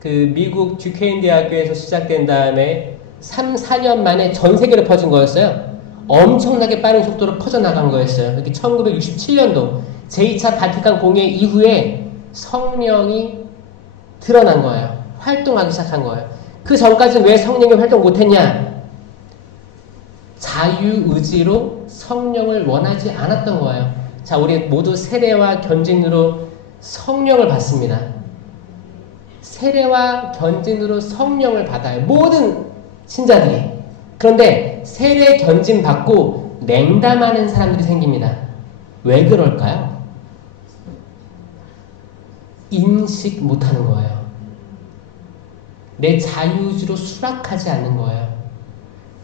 그 미국 듀케인 대학교에서 시작된 다음에 3, 4년 만에 전 세계로 퍼진 거였어요. 엄청나게 빠른 속도로 퍼져나간 거였어요. 이렇게 1967년도 제2차 바티칸 공회 이후에 성령이 드러난 거예요. 활동하기 시작한 거예요. 그 전까지는 왜 성령이 활동 못했냐? 자유의지로 성령을 원하지 않았던 거예요. 자, 우리 모두 세례와 견진으로 성령을 받습니다. 세례와 견진으로 성령을 받아요. 모든 신자들이. 그런데 세례 견진 받고 냉담하는 사람들이 생깁니다. 왜 그럴까요? 인식 못하는 거예요. 내 자유의지로 수락하지 않는 거예요.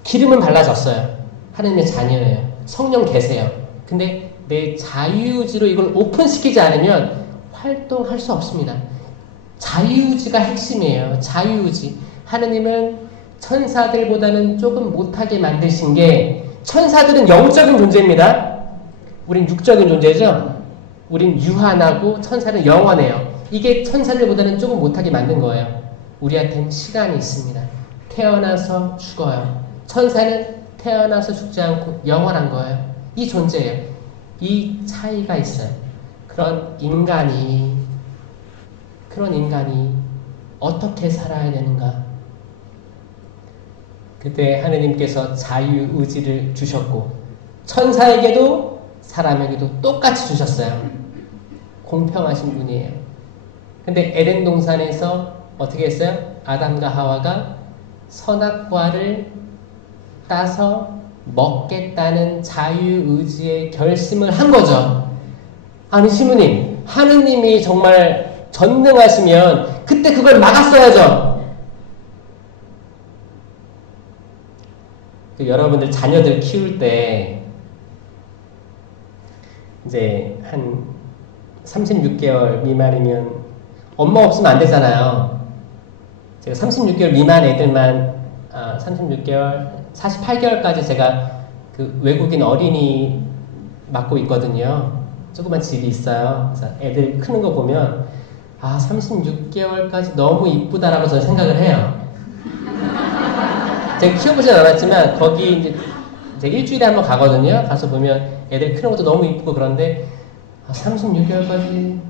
기름은 발라졌어요. 하나님의 자녀예요. 성령 계세요. 근데 내 자유의지로 이걸 오픈시키지 않으면 활동할 수 없습니다. 자유의지가 핵심이에요. 자유의지. 하느님은 천사들보다는 조금 못하게 만드신 게, 천사들은 영적인 존재입니다. 우린 육적인 존재죠. 우린 유한하고 천사는 영원해요. 이게 천사들보다는 조금 못하게 만든 거예요. 우리한테는 시간이 있습니다. 태어나서 죽어요. 천사는 태어나서 죽지 않고 영원한 거예요. 이 존재예요. 이 차이가 있어요. 그런 인간이 어떻게 살아야 되는가? 그때 하느님께서 자유의지를 주셨고 천사에게도 사람에게도 똑같이 주셨어요. 공평하신 분이에요. 근데 에덴 동산에서 어떻게 했어요? 아담과 하와가 선악과를 따서 먹겠다는 자유의지의 결심을 한 거죠. 아니 시무님, 하느님이 정말 전능하시면 그때 그걸 막았어야죠. 여러분들 자녀들 키울 때 이제 한 36개월 미만이면 엄마 없으면 안 되잖아요. 제가 36개월 미만 애들만 36개월, 48개월까지 제가 그 외국인 어린이 맡고 있거든요. 조그만 집이 있어요. 그래서 애들 크는 거 보면 36개월까지 너무 이쁘다라고 저는 생각을 해요. 제가 키워보진 않았지만 거기 이제 일주일에 한번 가거든요. 가서 보면 애들 크는 것도 너무 이쁘고 그런데 36개월까지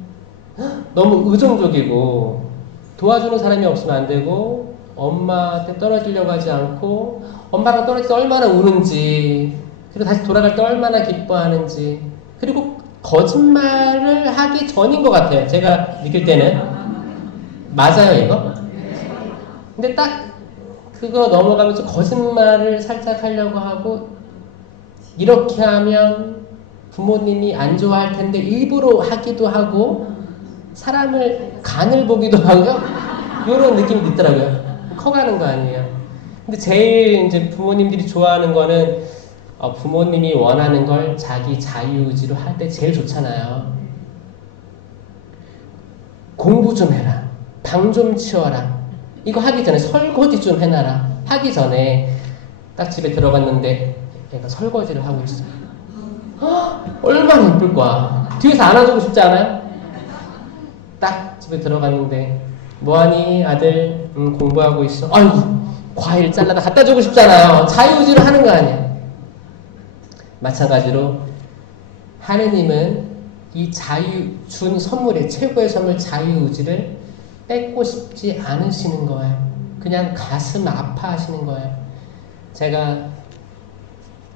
너무 의존적이고 도와주는 사람이 없으면 안 되고 엄마한테 떨어지려고 하지 않고 엄마랑 떨어질 때 얼마나 우는지 그리고 다시 돌아갈 때 얼마나 기뻐하는지 그리고 거짓말을 하기 전인 것 같아요. 제가 느낄 때는. 맞아요 이거? 근데 딱 그거 넘어가면서 거짓말을 살짝 하려고 하고 이렇게 하면 부모님이 안 좋아할 텐데 일부러 하기도 하고 사람을 간을 보기도 하고요. 이런 느낌이 있더라고요. 커가는 거 아니에요. 근데 제일 이제 부모님들이 좋아하는 거는 부모님이 원하는 걸 자기 자유의지로 할 때 제일 좋잖아요. 공부 좀 해라. 방 좀 치워라. 이거 하기 전에 설거지 좀 해놔라. 하기 전에 딱 집에 들어갔는데 얘가 설거지를 하고 있어요. 얼마나 예쁠 거야. 뒤에서 안아주고 싶지 않아요? 딱 집에 들어갔는데 뭐하니 아들? 공부하고 있어. 아이고 과일 잘라다 갖다 주고 싶잖아요. 자유의지로 하는 거 아니야. 마찬가지로 하느님은 이 준 선물의 최고의 선물 자유의지를 뺏고 싶지 않으시는 거예요. 그냥 가슴 아파하시는 거예요. 제가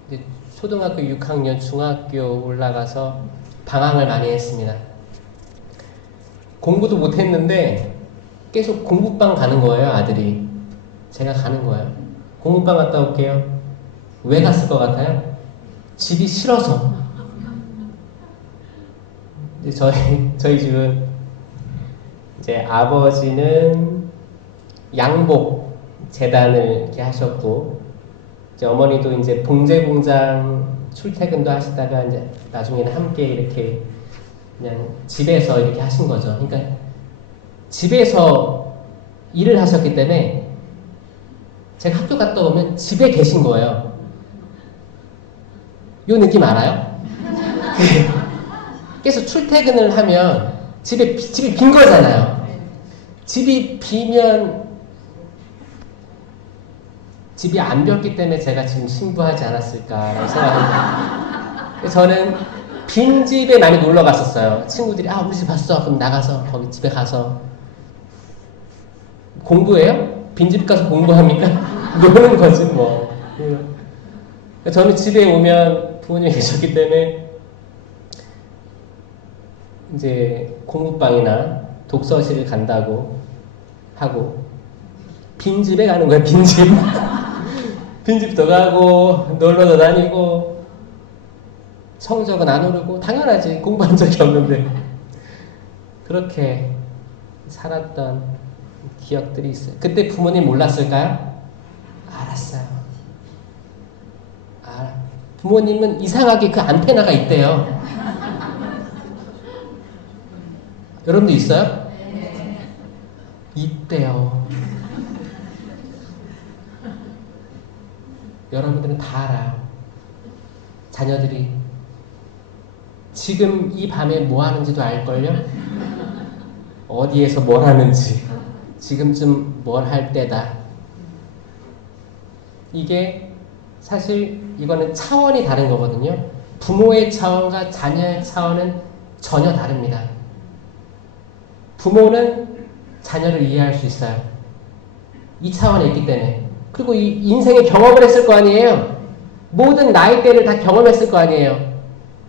이제 초등학교 6학년 중학교 올라가서 방황을 많이 했습니다. 공부도 못했는데 계속 공부방 가는 거예요. 아들이. 제가 가는 거예요. 공부방 갔다 올게요. 왜 갔을 것 같아요? 집이 싫어서. 저희 집은 이제 아버지는 양복 재단을 이렇게 하셨고 이제 어머니도 이제 봉제공장 출퇴근도 하시다가 이제 나중에는 함께 이렇게 그냥 집에서 이렇게 하신 거죠. 그러니까 집에서 일을 하셨기 때문에 제가 학교 갔다 오면 집에 계신 거예요. 요 느낌 알아요? 그래서 출퇴근을 하면 집이 빈 거잖아요. 집이 비면 집이 안 비었기 때문에 제가 지금 신부하지 않았을까라는 생각합니다. 저는 빈 집에 많이 놀러 갔었어요. 친구들이 우리 집 왔어. 그럼 나가서 거기 집에 가서 공부해요? 빈집 가서 공부합니까? 노는 거지 뭐. 저는 집에 오면 부모님이 계셨기 때문에 이제 공부방이나 독서실을 간다고 하고 빈집에 가는 거야. 빈집. 빈집도 가고 놀러도 다니고 성적은 안 오르고 당연하지. 공부한 적이 없는데 그렇게 살았던 기억들이 있어요. 그때 부모님 몰랐을까요? 알았어요. 부모님은 이상하게 그 안테나가 있대요. 여러분도 있어요? 네. 있대요. 여러분들은 다 알아요. 자녀들이 지금 이 밤에 뭐 하는지도 알걸요? 어디에서 뭘 하는지, 지금쯤 뭘 할 때다. 이게 사실 이거는 차원이 다른 거거든요. 부모의 차원과 자녀의 차원은 전혀 다릅니다. 부모는 자녀를 이해할 수 있어요. 이 차원에 있기 때문에. 그리고 이 인생의 경험을 했을 거 아니에요. 모든 나이대를 다 경험했을 거 아니에요.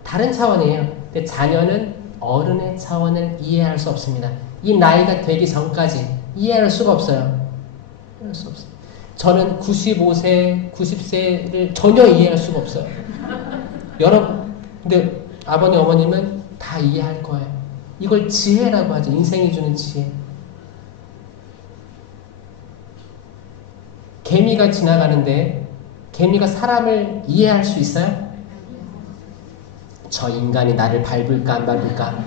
다른 차원이에요. 근데 자녀는 어른의 차원을 이해할 수 없습니다. 이 나이가 되기 전까지 이해할 수가 없어요. 이해할 수 없어요. 저는 95세, 90세를 전혀 이해할 수가 없어요. 여러분, 근데 아버님, 어머님은 다 이해할 거예요. 이걸 지혜라고 하죠. 인생이 주는 지혜. 개미가 지나가는데 개미가 사람을 이해할 수 있어요? 저 인간이 나를 밟을까 안 밟을까?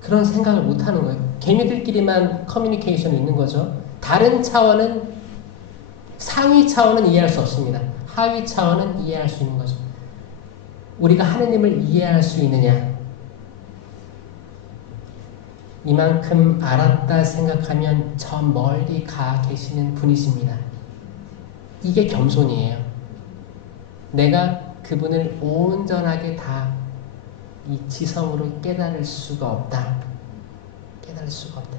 그런 생각을 못 하는 거예요. 개미들끼리만 커뮤니케이션이 있는 거죠. 다른 차원은, 상위 차원은 이해할 수 없습니다. 하위 차원은 이해할 수 있는 거죠. 우리가 하느님을 이해할 수 있느냐? 이만큼 알았다 생각하면 저 멀리 가 계시는 분이십니다. 이게 겸손이에요. 내가 그분을 온전하게 다 이 지성으로 깨달을 수가 없다. 깨달을 수가 없다.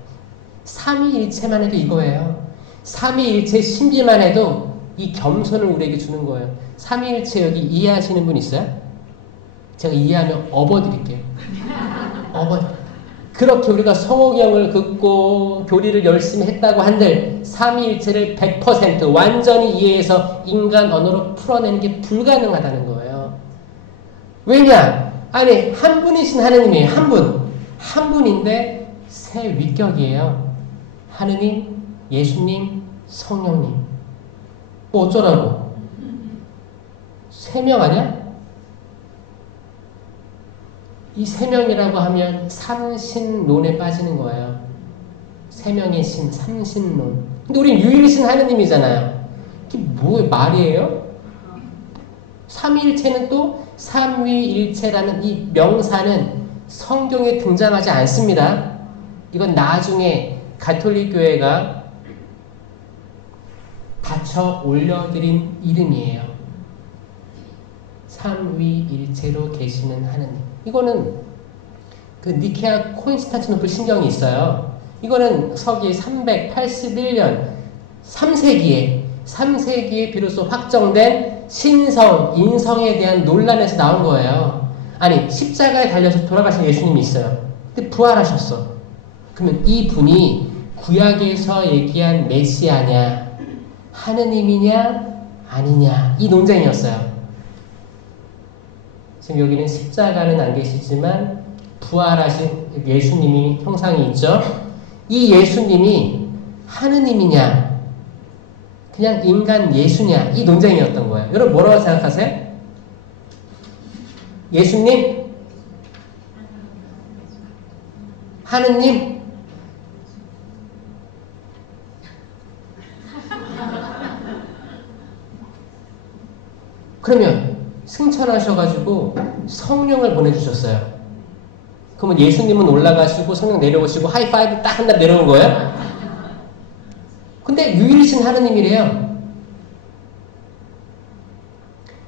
삼위일체만 해도 이거예요. 삼위일체 신비만 해도 이 겸손을 우리에게 주는 거예요. 삼위일체 여기 이해하시는 분 있어요? 제가 이해하면 업어드릴게요. 그렇게 우리가 성호경을 긋고 교리를 열심히 했다고 한들 삼위일체를 100% 완전히 이해해서 인간 언어로 풀어내는 게 불가능하다는 거예요. 왜냐? 아니, 한 분이신 하느님이에요. 한 분. 한 분인데 세 위격이에요. 하느님, 예수님, 성령님. 뭐 어쩌라고? 3명 아니야? 이 3명이라고 하면 삼신론에 빠지는 거예요. 3명의 신, 삼신론. 근데 우린 유일신 하느님이잖아요. 이게 뭐 말이에요? 삼위일체는 또 삼위일체라는 이 명사는 성경에 등장하지 않습니다. 이건 나중에 가톨릭 교회가 받쳐 올려드린 이름이에요. 삼위일체로 계시는 하느님. 이거는 그 니케아 콘스탄티노플 신경이 있어요. 이거는 서기 381년 3세기에 비로소 확정된 신성, 인성에 대한 논란에서 나온 거예요. 아니, 십자가에 달려서 돌아가신 예수님이 있어요. 근데 부활하셨어. 그러면 이 분이 구약에서 얘기한 메시아냐, 하느님이냐, 아니냐, 이 논쟁이었어요. 지금 여기는 십자가는 안 계시지만 부활하신 예수님이 형상이 있죠. 이 예수님이 하느님이냐, 그냥 인간 예수냐 이 논쟁이었던 거예요. 여러분 뭐라고 생각하세요? 예수님? 하느님? 그러면 승천하셔가지고 성령을 보내주셨어요. 그러면 예수님은 올라가시고 성령 내려오시고 하이파이브 딱 한 날 내려온 거예요? 근데 유일신 하느님이래요.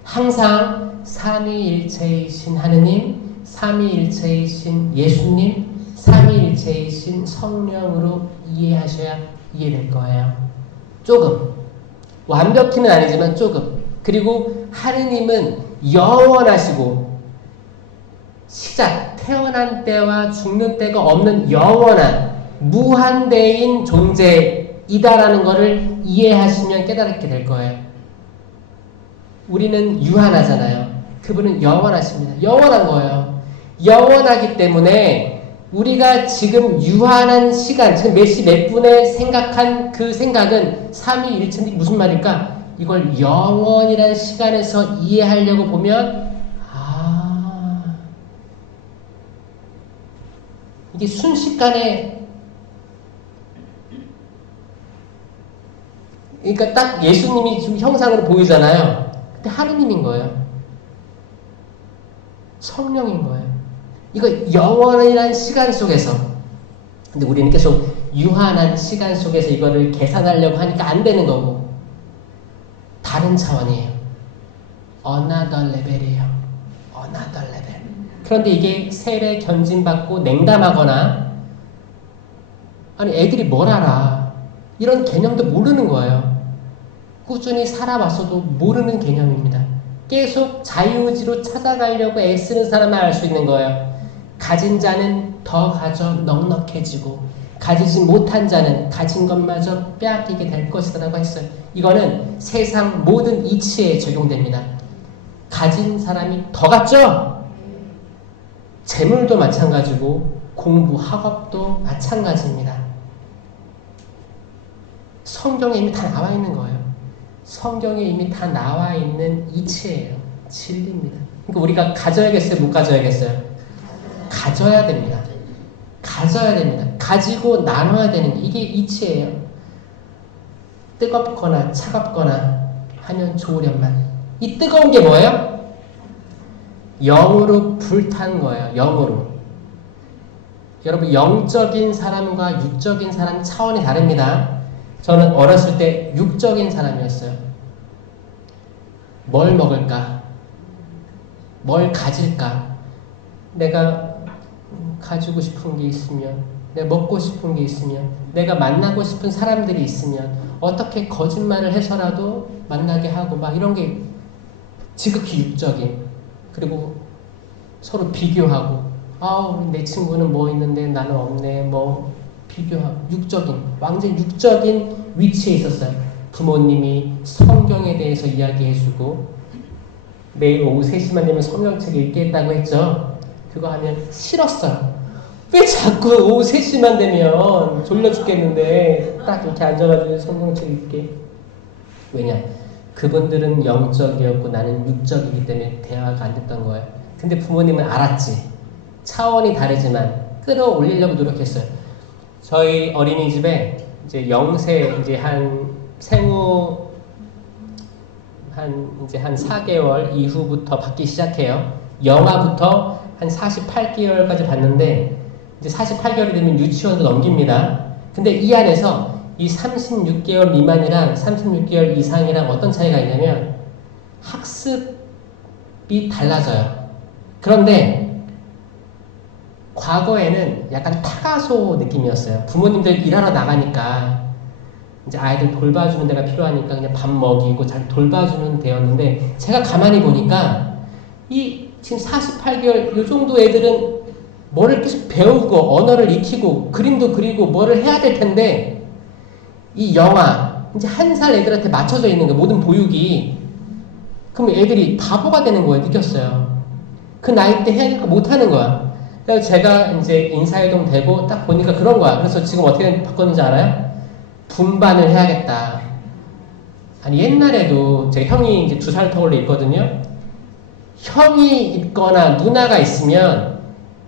항상 삼위일체이신 하느님, 삼위일체이신 예수님, 삼위일체이신 성령으로 이해하셔야 이해될 거예요. 조금. 완벽히는 아니지만 조금. 그리고 하느님은 영원하시고 시작, 태어난 때와 죽는 때가 없는 영원한 무한대인 존재이다라는 것을 이해하시면 깨달게 될 거예요. 우리는 유한하잖아요. 그분은 영원하십니다. 영원한 거예요. 영원하기 때문에 우리가 지금 유한한 시간, 지금 몇 시 몇 분에 생각한 그 생각은 삼위일체인데 무슨 말일까? 이걸 영원이라는 시간에서 이해하려고 보면 이게 순식간에 그러니까 딱 예수님이 지금 형상으로 보이잖아요. 근데 하느님인 거예요. 성령인 거예요. 이거 영원이라는 시간 속에서 근데 우리는 계속 유한한 시간 속에서 이거를 계산하려고 하니까 안 되는 거고 다른 차원이에요. Another level이에요. Another level. 그런데 이게 세례 견진받고 냉담하거나 아니 애들이 뭘 알아 이런 개념도 모르는 거예요. 꾸준히 살아왔어도 모르는 개념입니다. 계속 자유의지로 찾아가려고 애쓰는 사람만 알 수 있는 거예요. 가진 자는 더 가져 넉넉해지고 가지지 못한 자는 가진 것마저 빼앗기게 될 것이다 라고 했어요. 이거는 세상 모든 이치에 적용됩니다. 가진 사람이 더 갖죠? 재물도 마찬가지고 공부, 학업도 마찬가지입니다. 성경에 이미 다 나와 있는 거예요. 성경에 이미 다 나와 있는 이치예요. 진리입니다. 그러니까 우리가 가져야겠어요? 못 가져야겠어요? 가져야 됩니다. 가져야 됩니다. 가지고 나눠야 되는 게 이게 이치예요. 뜨겁거나 차갑거나 하면 좋으련만. 이 뜨거운 게 뭐예요? 영으로 불탄 거예요. 영으로. 여러분 영적인 사람과 육적인 사람 차원이 다릅니다. 저는 어렸을 때 육적인 사람이었어요. 뭘 먹을까? 뭘 가질까? 내가 가지고 싶은 게 있으면, 내가 먹고 싶은 게 있으면, 내가 만나고 싶은 사람들이 있으면 어떻게 거짓말을 해서라도 만나게 하고 막 이런 게 지극히 육적인. 그리고 서로 비교하고 아우 내 친구는 뭐 있는데 나는 없네 뭐 비교하고 육적인 완전 육적인 위치에 있었어요. 부모님이 성경에 대해서 이야기해주고 매일 오후 3시만 되면 성경책 읽겠다고 했죠. 그거 하면 싫었어요. 왜 자꾸 오후 3시만 되면 졸려 죽겠는데 딱 이렇게 앉아가지고 성경책 읽게. 왜냐? 그분들은 영적이었고 나는 육적이기 때문에 대화가 안 됐던 거예요. 근데 부모님은 알았지. 차원이 다르지만 끌어올리려고 노력했어요. 저희 어린이집에 이제 영세 이제 한 생후 한 4개월 이후부터 받기 시작해요. 영아부터 한 48개월까지 받는데 이제 48개월이 되면 유치원도 넘깁니다. 근데 이 안에서 이 36개월 미만이랑 36개월 이상이랑 어떤 차이가 있냐면 학습이 달라져요. 그런데 과거에는 약간 타가소 느낌이었어요. 부모님들 일하러 나가니까 이제 아이들 돌봐주는 데가 필요하니까 그냥 밥 먹이고 잘 돌봐주는 데였는데 제가 가만히 보니까 이 지금 48개월 이 정도 애들은 뭐를 계속 배우고 언어를 익히고 그림도 그리고 뭐를 해야 될 텐데 이 영아 이제 1살 애들한테 맞춰져 있는 거 모든 보육이 그럼 애들이 바보가 되는 거예요. 느꼈어요. 그 나이 때 해야 될 거 못하는 거야. 그래서 제가 이제 인사이동 되고 딱 보니까 그런 거야. 그래서 지금 어떻게 바꿨는지 알아요? 분반을 해야겠다. 아니 옛날에도 제 형이 이제 2살 터울로 있거든요. 형이 있거나 누나가 있으면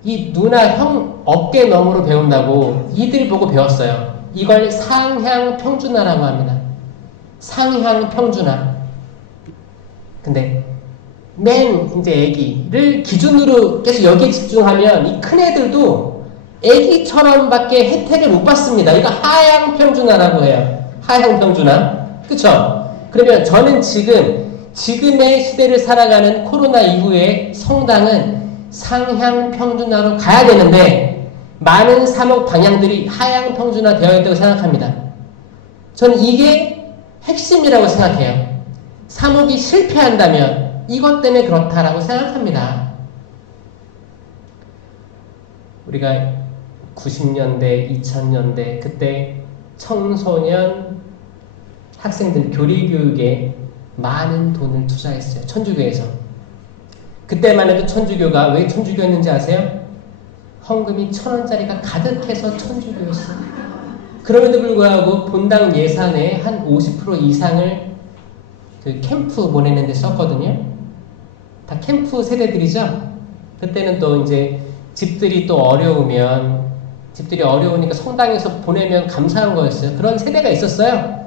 이 누나 형 어깨 너머로 배운다고 이들 보고 배웠어요. 이걸 상향평준화라고 합니다. 상향평준화. 근데 맨 이제 애기를 기준으로 계속 여기에 집중하면 이 큰 애들도 애기처럼밖에 혜택을 못 받습니다. 이거 하향평준화라고 해요. 하향평준화. 그쵸? 그러면 저는 지금의 시대를 살아가는 코로나 이후에 성당은 상향평준화로 가야 되는데 많은 사목 방향들이 하향평준화 되어 있다고 생각합니다. 저는 이게 핵심이라고 생각해요. 사목이 실패한다면 이것 때문에 그렇다라고 생각합니다. 우리가 90년대, 2000년대 그때 청소년 학생들 교리교육에 많은 돈을 투자했어요. 천주교에서. 그때만 해도 천주교가 왜 천주교였는지 아세요? 헌금이 1,000원짜리가 가득해서 천주교였어요. 그럼에도 불구하고 본당 예산의 한 50% 이상을 그 캠프 보내는 데 썼거든요. 다 캠프 세대들이죠. 그때는 또 이제 집들이 어려우니까 성당에서 보내면 감사한 거였어요. 그런 세대가 있었어요.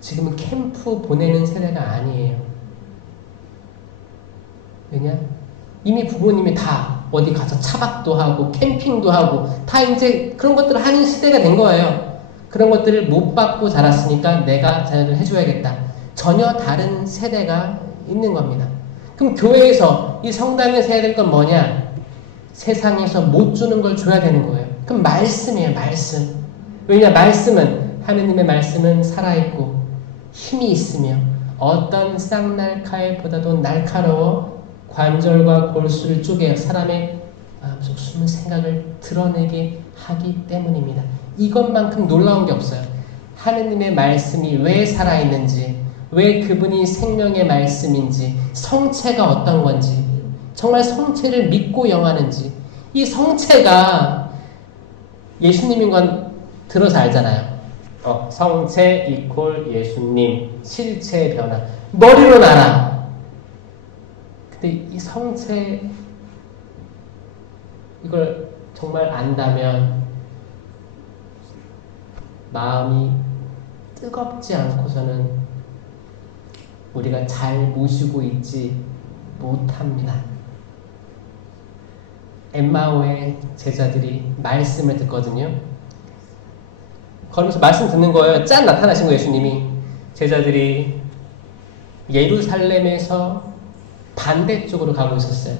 지금은 캠프 보내는 세대가 아니에요. 왜냐? 이미 부모님이 다 어디 가서 차박도 하고 캠핑도 하고 다 이제 그런 것들을 하는 시대가 된 거예요. 그런 것들을 못 받고 자랐으니까 내가 자녀를 해줘야겠다. 전혀 다른 세대가 있는 겁니다. 그럼 교회에서 이 성당에서 해야 될 건 뭐냐? 세상에서 못 주는 걸 줘야 되는 거예요. 그럼 말씀이에요. 말씀. 왜냐? 하느님의 말씀은 살아있고 힘이 있으며 어떤 쌍날카에보다도 날카로워 관절과 골수를 쪼개 사람의 마음속 숨은 생각을 드러내게 하기 때문입니다. 이것만큼 놀라운 게 없어요. 하느님의 말씀이 왜 살아있는지, 왜 그분이 생명의 말씀인지, 성체가 어떤 건지, 정말 성체를 믿고 영하는지, 이 성체가 예수님인 건 들어서 알잖아요. 성체 이퀄 예수님, 실체의 변화. 머리로 알아. 근데 이 성체, 이걸 정말 안다면 마음이 뜨겁지 않고서는 우리가 잘 모시고 있지 못합니다. 엠마오의 제자들이 말씀을 듣거든요. 걸으면서 말씀 듣는 거예요. 짠! 나타나신 거예요, 예수님이. 제자들이 예루살렘에서 반대쪽으로 가고 있었어요.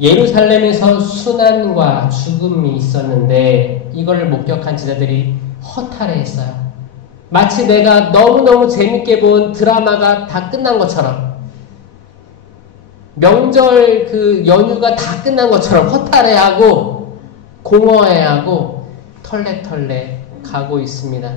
예루살렘에서 순환과 죽음이 있었는데 이걸 목격한 제자들이 허탈해했어요. 마치 내가 너무너무 재밌게 본 드라마가 다 끝난 것처럼, 명절 그 연휴가 다 끝난 것처럼 허탈해하고 공허해하고 털레털레 가고 있습니다.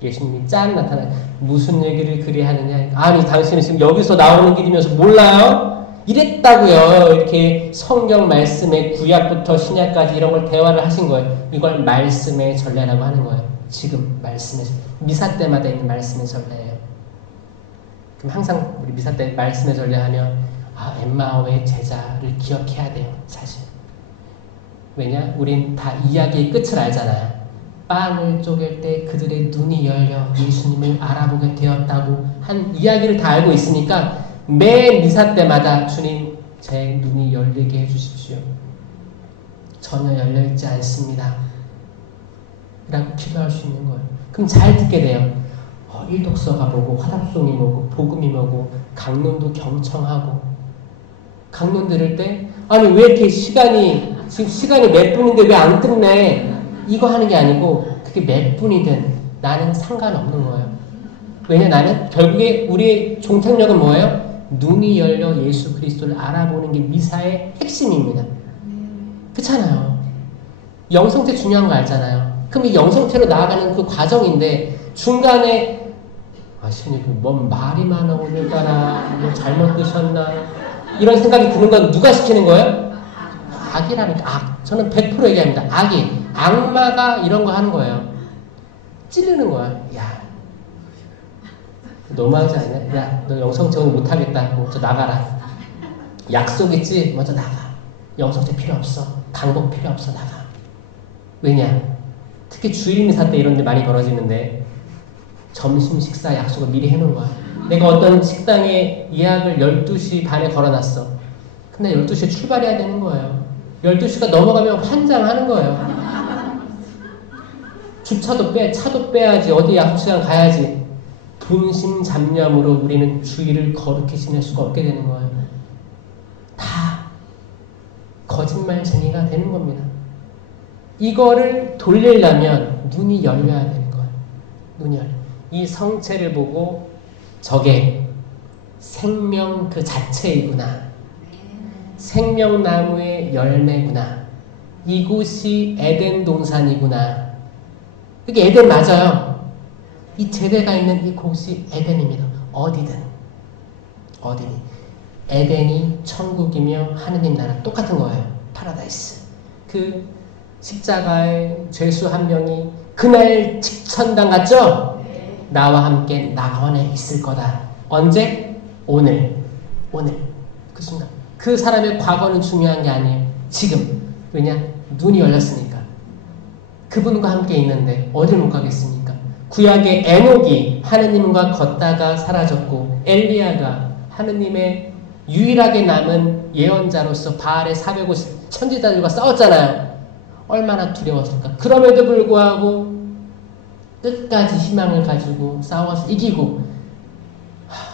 예수님이 짠 나타나요. 무슨 얘기를 그리 하느냐? 아니 당신은 지금 여기서 나오는 길이면서 몰라요? 이랬다고요. 이렇게 성경 말씀에 구약부터 신약까지 이런 걸 대화를 하신 거예요. 이걸 말씀의 전례라고 하는 거예요. 지금 말씀의 미사 때마다 있는 말씀의 전례예요. 그럼 항상 우리 미사 때 말씀의 전례하면 엠마오의 제자를 기억해야 돼요. 사실. 왜냐? 우린 다 이야기의 끝을 알잖아요. 빵을 쪼갤 때 그들의 눈이 열려 예수님을 알아보게 되었다고 한 이야기를 다 알고 있으니까 매 미사 때마다 주님 제 눈이 열리게 해주십시오. 전혀 열려있지 않습니다. 라고 기도할 수 있는 거예요. 그럼 잘 듣게 돼요. 일독서가 뭐고 화답송이 뭐고 복음이 뭐고 강론도 경청하고 강론 들을 때 아니 왜 이렇게 지금 시간이 몇 분인데 왜 안 끝내? 이거 하는 게 아니고 그게 몇 분이든 나는 상관없는 거예요. 왜냐 나는 결국에 우리의 종착역은 뭐예요? 눈이 열려 예수 그리스도를 알아보는 게 미사의 핵심입니다. 그렇잖아요. 영성체 중요한 거 알잖아요. 그럼 이 영성체로 나아가는 그 과정인데 중간에 신님 뭔 말이 많아 오늘따라 뭐 잘못 드셨나 이런 생각이 드는 건 누가 시키는 거예요? 악이라니까. 저는 100% 얘기합니다. 악마가 이런 거 하는 거예요. 찌르는 거야. 야, 너무하지 않냐? 야, 너 영성체 오늘 못하겠다. 먼저 나가라. 약속 있지? 먼저 나가. 영성체 필요 없어. 강복 필요 없어. 나가. 왜냐? 특히 주일 미사 때 이런 데 많이 벌어지는데 점심 식사 약속을 미리 해놓은 거야. 내가 어떤 식당에 예약을 12시 반에 걸어놨어. 근데 12시에 출발해야 되는 거예요. 12시가 넘어가면 환장하는 거예요. 주차도 차도 빼야지. 어디 약속 시간 가야지. 분심잡념으로 우리는 주일을 거룩히 지낼 수가 없게 되는 거예요. 다 거짓말쟁이가 되는 겁니다. 이거를 돌리려면 눈이 열려야 되는 거예요. 눈이 열려. 이 성체를 보고 저게 생명 그 자체이구나. 생명나무의 열매구나. 이곳이 에덴 동산이구나. 이게 에덴 맞아요. 이 제대가 있는 이 곳이 에덴입니다. 어디든. 어디니. 에덴이 천국이며 하느님 나라 똑같은 거예요. 파라다이스. 그 십자가의 죄수 한 명이 그날 직천당 갔죠? 나와 함께 낙원에 있을 거다. 언제? 오늘. 그 순간. 그 사람의 과거는 중요한 게 아니에요. 지금. 왜냐? 눈이 열렸으니까. 그분과 함께 있는데 어딜 못 가겠습니까? 구약의 에녹이 하느님과 걷다가 사라졌고 엘리야가 하느님의 유일하게 남은 예언자로서 바알의 450 천지자들과 싸웠잖아요. 얼마나 두려웠을까. 그럼에도 불구하고 끝까지 희망을 가지고 싸워서 이기고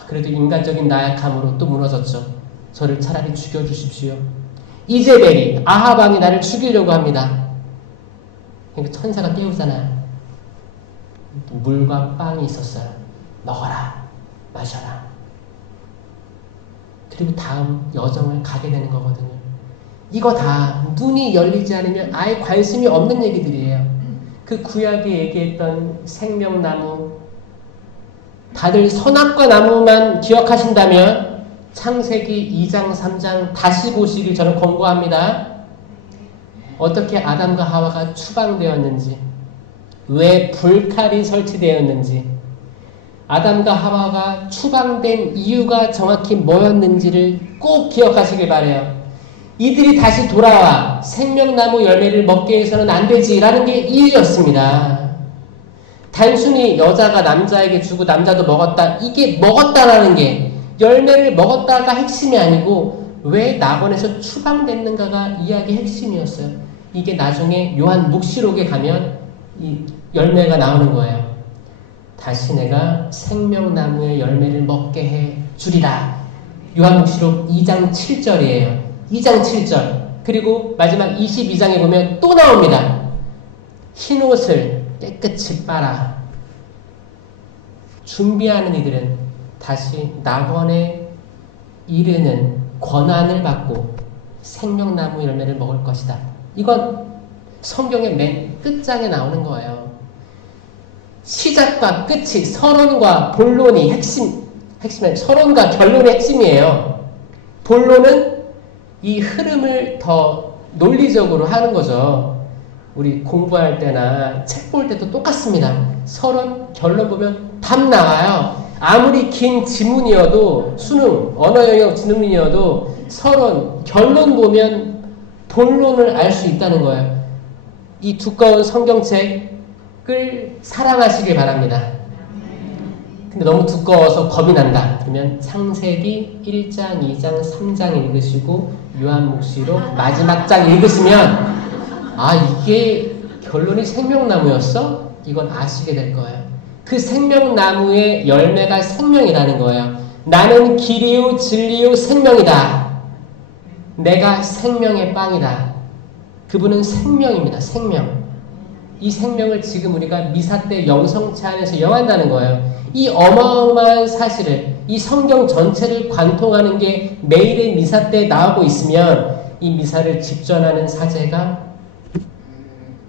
그래도 인간적인 나약함으로 또 무너졌죠. 저를 차라리 죽여주십시오. 이제벨이 아하방이 나를 죽이려고 합니다. 그러니까 천사가 깨우잖아요. 물과 빵이 있었어요. 먹어라. 마셔라. 그리고 다음 여정을 가게 되는 거거든요. 이거 다 눈이 열리지 않으면 아예 관심이 없는 얘기들이에요. 그 구약에 얘기했던 생명나무, 다들 선악과 나무만 기억하신다면 창세기 2장 3장 다시 보시길 저는 권고합니다. 어떻게 아담과 하와가 추방되었는지, 왜 불칼이 설치되었는지, 아담과 하와가 추방된 이유가 정확히 뭐였는지를 꼭 기억하시길 바라요. 이들이 다시 돌아와 생명나무 열매를 먹게 해서는 안 되지라는 게 이유였습니다. 단순히 여자가 남자에게 주고 남자도 먹었다, 이게 먹었다라는 게 열매를 먹었다가 핵심이 아니고 왜 낙원에서 추방됐는가가 이야기의 핵심이었어요. 이게 나중에 요한 묵시록에 가면 이 열매가 나오는 거예요. 다시 내가 생명나무의 열매를 먹게 해 주리라. 요한묵시록 2장 7절이에요. 2장 7절. 그리고 마지막 22장에 보면 또 나옵니다. 흰옷을 깨끗이 빨아. 준비하는 이들은 다시 낙원에 이르는 권한을 받고 생명나무 열매를 먹을 것이다. 이건 성경의 맨 끝장에 나오는 거예요. 시작과 끝이 서론과 본론이 서론과 결론의 핵심이에요. 본론은 이 흐름을 더 논리적으로 하는 거죠. 우리 공부할 때나 책 볼 때도 똑같습니다. 서론, 결론 보면 답 나와요. 아무리 긴 지문이어도 수능, 언어 영역 지문이어도 서론, 결론 보면 본론을 알 수 있다는 거예요. 이 두꺼운 성경책을 사랑하시길 바랍니다. 근데 너무 두꺼워서 겁이 난다. 그러면 창세기 1장, 2장, 3장 읽으시고 요한묵시록 마지막 장 읽으시면 아, 이게 결론이 생명나무였어? 이건 아시게 될 거예요. 그 생명나무의 열매가 생명이라는 거예요. 나는 길이요 진리요 생명이다. 내가 생명의 빵이다. 그분은 생명입니다. 생명. 이 생명을 지금 우리가 미사 때 영성체 안에서 영한다는 거예요. 이 어마어마한 사실을, 이 성경 전체를 관통하는 게 매일의 미사 때 나오고 있으면 이 미사를 집전하는 사제가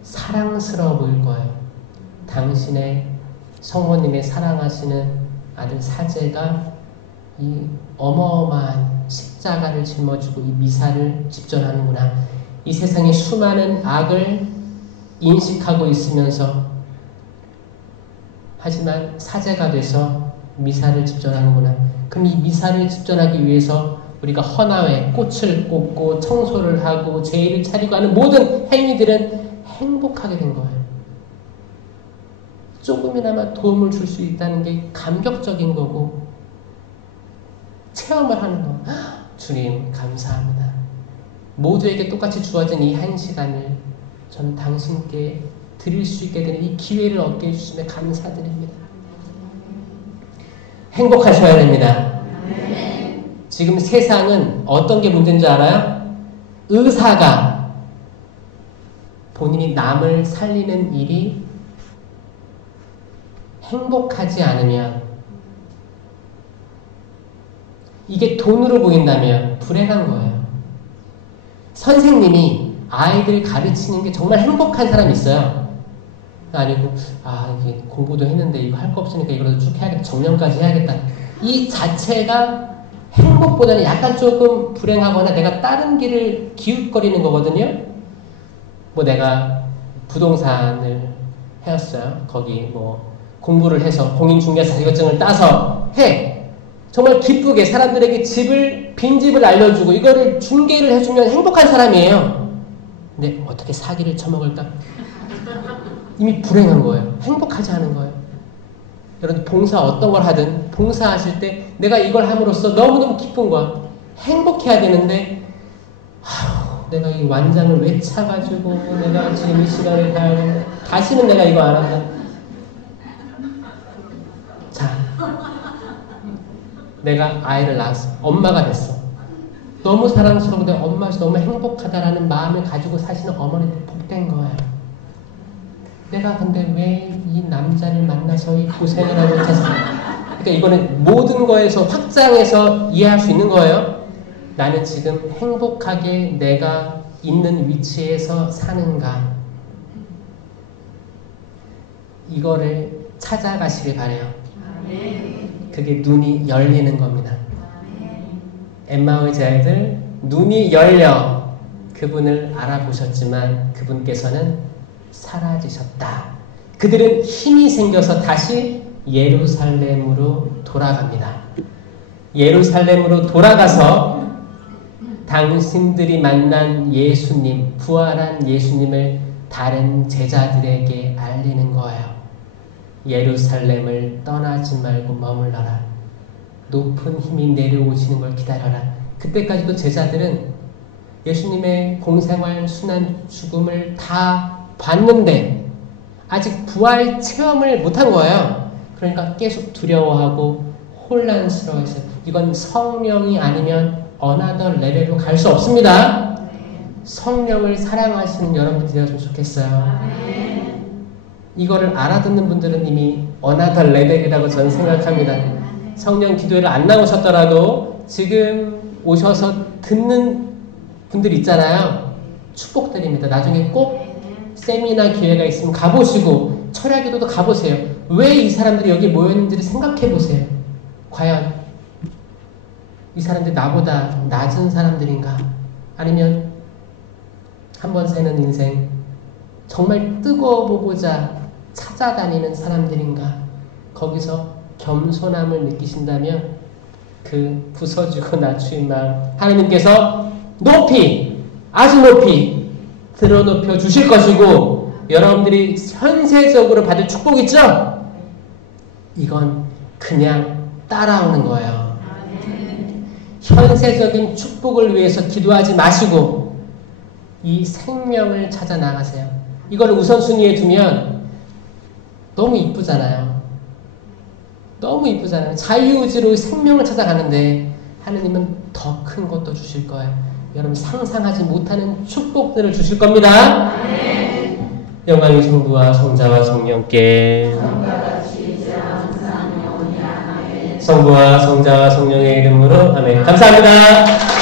사랑스러워 보일 거예요. 당신의 성모님의 사랑하시는 아들 사제가 이 어마어마한 십자가를 짊어지고 이 미사를 집전하는구나. 이 세상의 수많은 악을 인식하고 있으면서 하지만 사제가 돼서 미사를 집전하는구나. 그럼 이 미사를 집전하기 위해서 우리가 헌화회, 꽃을 꽂고 청소를 하고 제의를 차리고 하는 모든 행위들은 행복하게 된 거예요. 조금이나마 도움을 줄 수 있다는 게 감격적인 거고 체험을 하는 거. 주님 감사합니다. 모두에게 똑같이 주어진 이 한 시간을 전 당신께 드릴 수 있게 되는 이 기회를 얻게 해주시면 감사드립니다. 행복하셔야 됩니다. 지금 세상은 어떤 게 문제인 줄 알아요? 의사가 본인이 남을 살리는 일이 행복하지 않으면, 이게 돈으로 보인다면 불행한 거예요. 선생님이 아이들 가르치는 게 정말 행복한 사람이 있어요. 아니고 이게 공부도 했는데 이거 할 거 없으니까 이거라도 쭉 해야겠다, 정년까지 해야겠다, 이 자체가 행복보다는 약간 조금 불행하거나 내가 다른 길을 기웃거리는 거거든요. 뭐 내가 부동산을 해왔어요. 거기 뭐 공부를 해서 공인중개사 자격증을 따서 해. 정말 기쁘게 사람들에게 빈집을 알려주고 이거를 중개를 해주면 행복한 사람이에요. 근데 어떻게 사기를 쳐먹을까? 이미 불행한 거예요. 행복하지 않은 거예요. 여러분 봉사 어떤 걸 하든 봉사하실 때 내가 이걸 함으로써 너무너무 기쁜 거야. 행복해야 되는데 내가 이 완장을 왜 차가지고 내가 지금 이 시간에 가야 다시는 내가 이거 안 한다. 자, 내가 아이를 낳았어. 엄마가 됐어. 너무 사랑스러운데 엄마가 너무 행복하다라는 마음을 가지고 사시는 어머니들 복된 거예요. 내가 근데 왜 이 남자를 만나서 이 고생을 하고 있어서, 그러니까 이거는 모든 거에서 확장해서 이해할 수 있는 거예요. 나는 지금 행복하게 내가 있는 위치에서 사는가, 이거를 찾아가시길 바래요. 그게 눈이 열리는 겁니다. 엠마오의 제자들 눈이 열려 그분을 알아보셨지만 그분께서는 사라지셨다. 그들은 힘이 생겨서 다시 예루살렘으로 돌아갑니다. 예루살렘으로 돌아가서 당신들이 만난 예수님, 부활한 예수님을 다른 제자들에게 알리는 거예요. 예루살렘을 떠나지 말고 머물러라. 높은 힘이 내려오시는 걸 기다려라. 그때까지도 제자들은 예수님의 공생활, 순환, 죽음을 다 봤는데 아직 부활 체험을 못한 거예요. 그러니까 계속 두려워하고 혼란스러워했어요. 이건 성령이 아니면 어나더 레벨로 갈 수 없습니다. 성령을 사랑하시는 여러분들이 되었으면 좋겠어요. 이거를 알아듣는 분들은 이미 어나더 레벨이라고 저는 생각합니다. 성령 기도회를 안 나오셨더라도 지금 오셔서 듣는 분들 있잖아요. 축복드립니다. 나중에 꼭 세미나 기회가 있으면 가보시고 철야기도도 가보세요. 왜 이 사람들이 여기 모였는지를 생각해보세요. 과연 이 사람들이 나보다 낮은 사람들인가? 아니면 한번 사는 인생 정말 뜨거워보고자 찾아다니는 사람들인가? 거기서 겸손함을 느끼신다면 그 부서지고 낮추인 마음 하나님께서 높이, 아주 높이 들어높여 주실 것이고, 여러분들이 현세적으로 받을 축복 있죠? 이건 그냥 따라오는 거예요. 현세적인 축복을 위해서 기도하지 마시고 이 생명을 찾아 나가세요. 이걸 우선순위에 두면 너무 이쁘잖아요. 너무 이쁘잖아요. 자유의지로 생명을 찾아가는데 하느님은 더 큰 것도 주실 거예요. 여러분 상상하지 못하는 축복들을 주실 겁니다. 영광이 성부와 성자와 성령께, 성부와 성자와 성령의 이름으로 아멘. 감사합니다.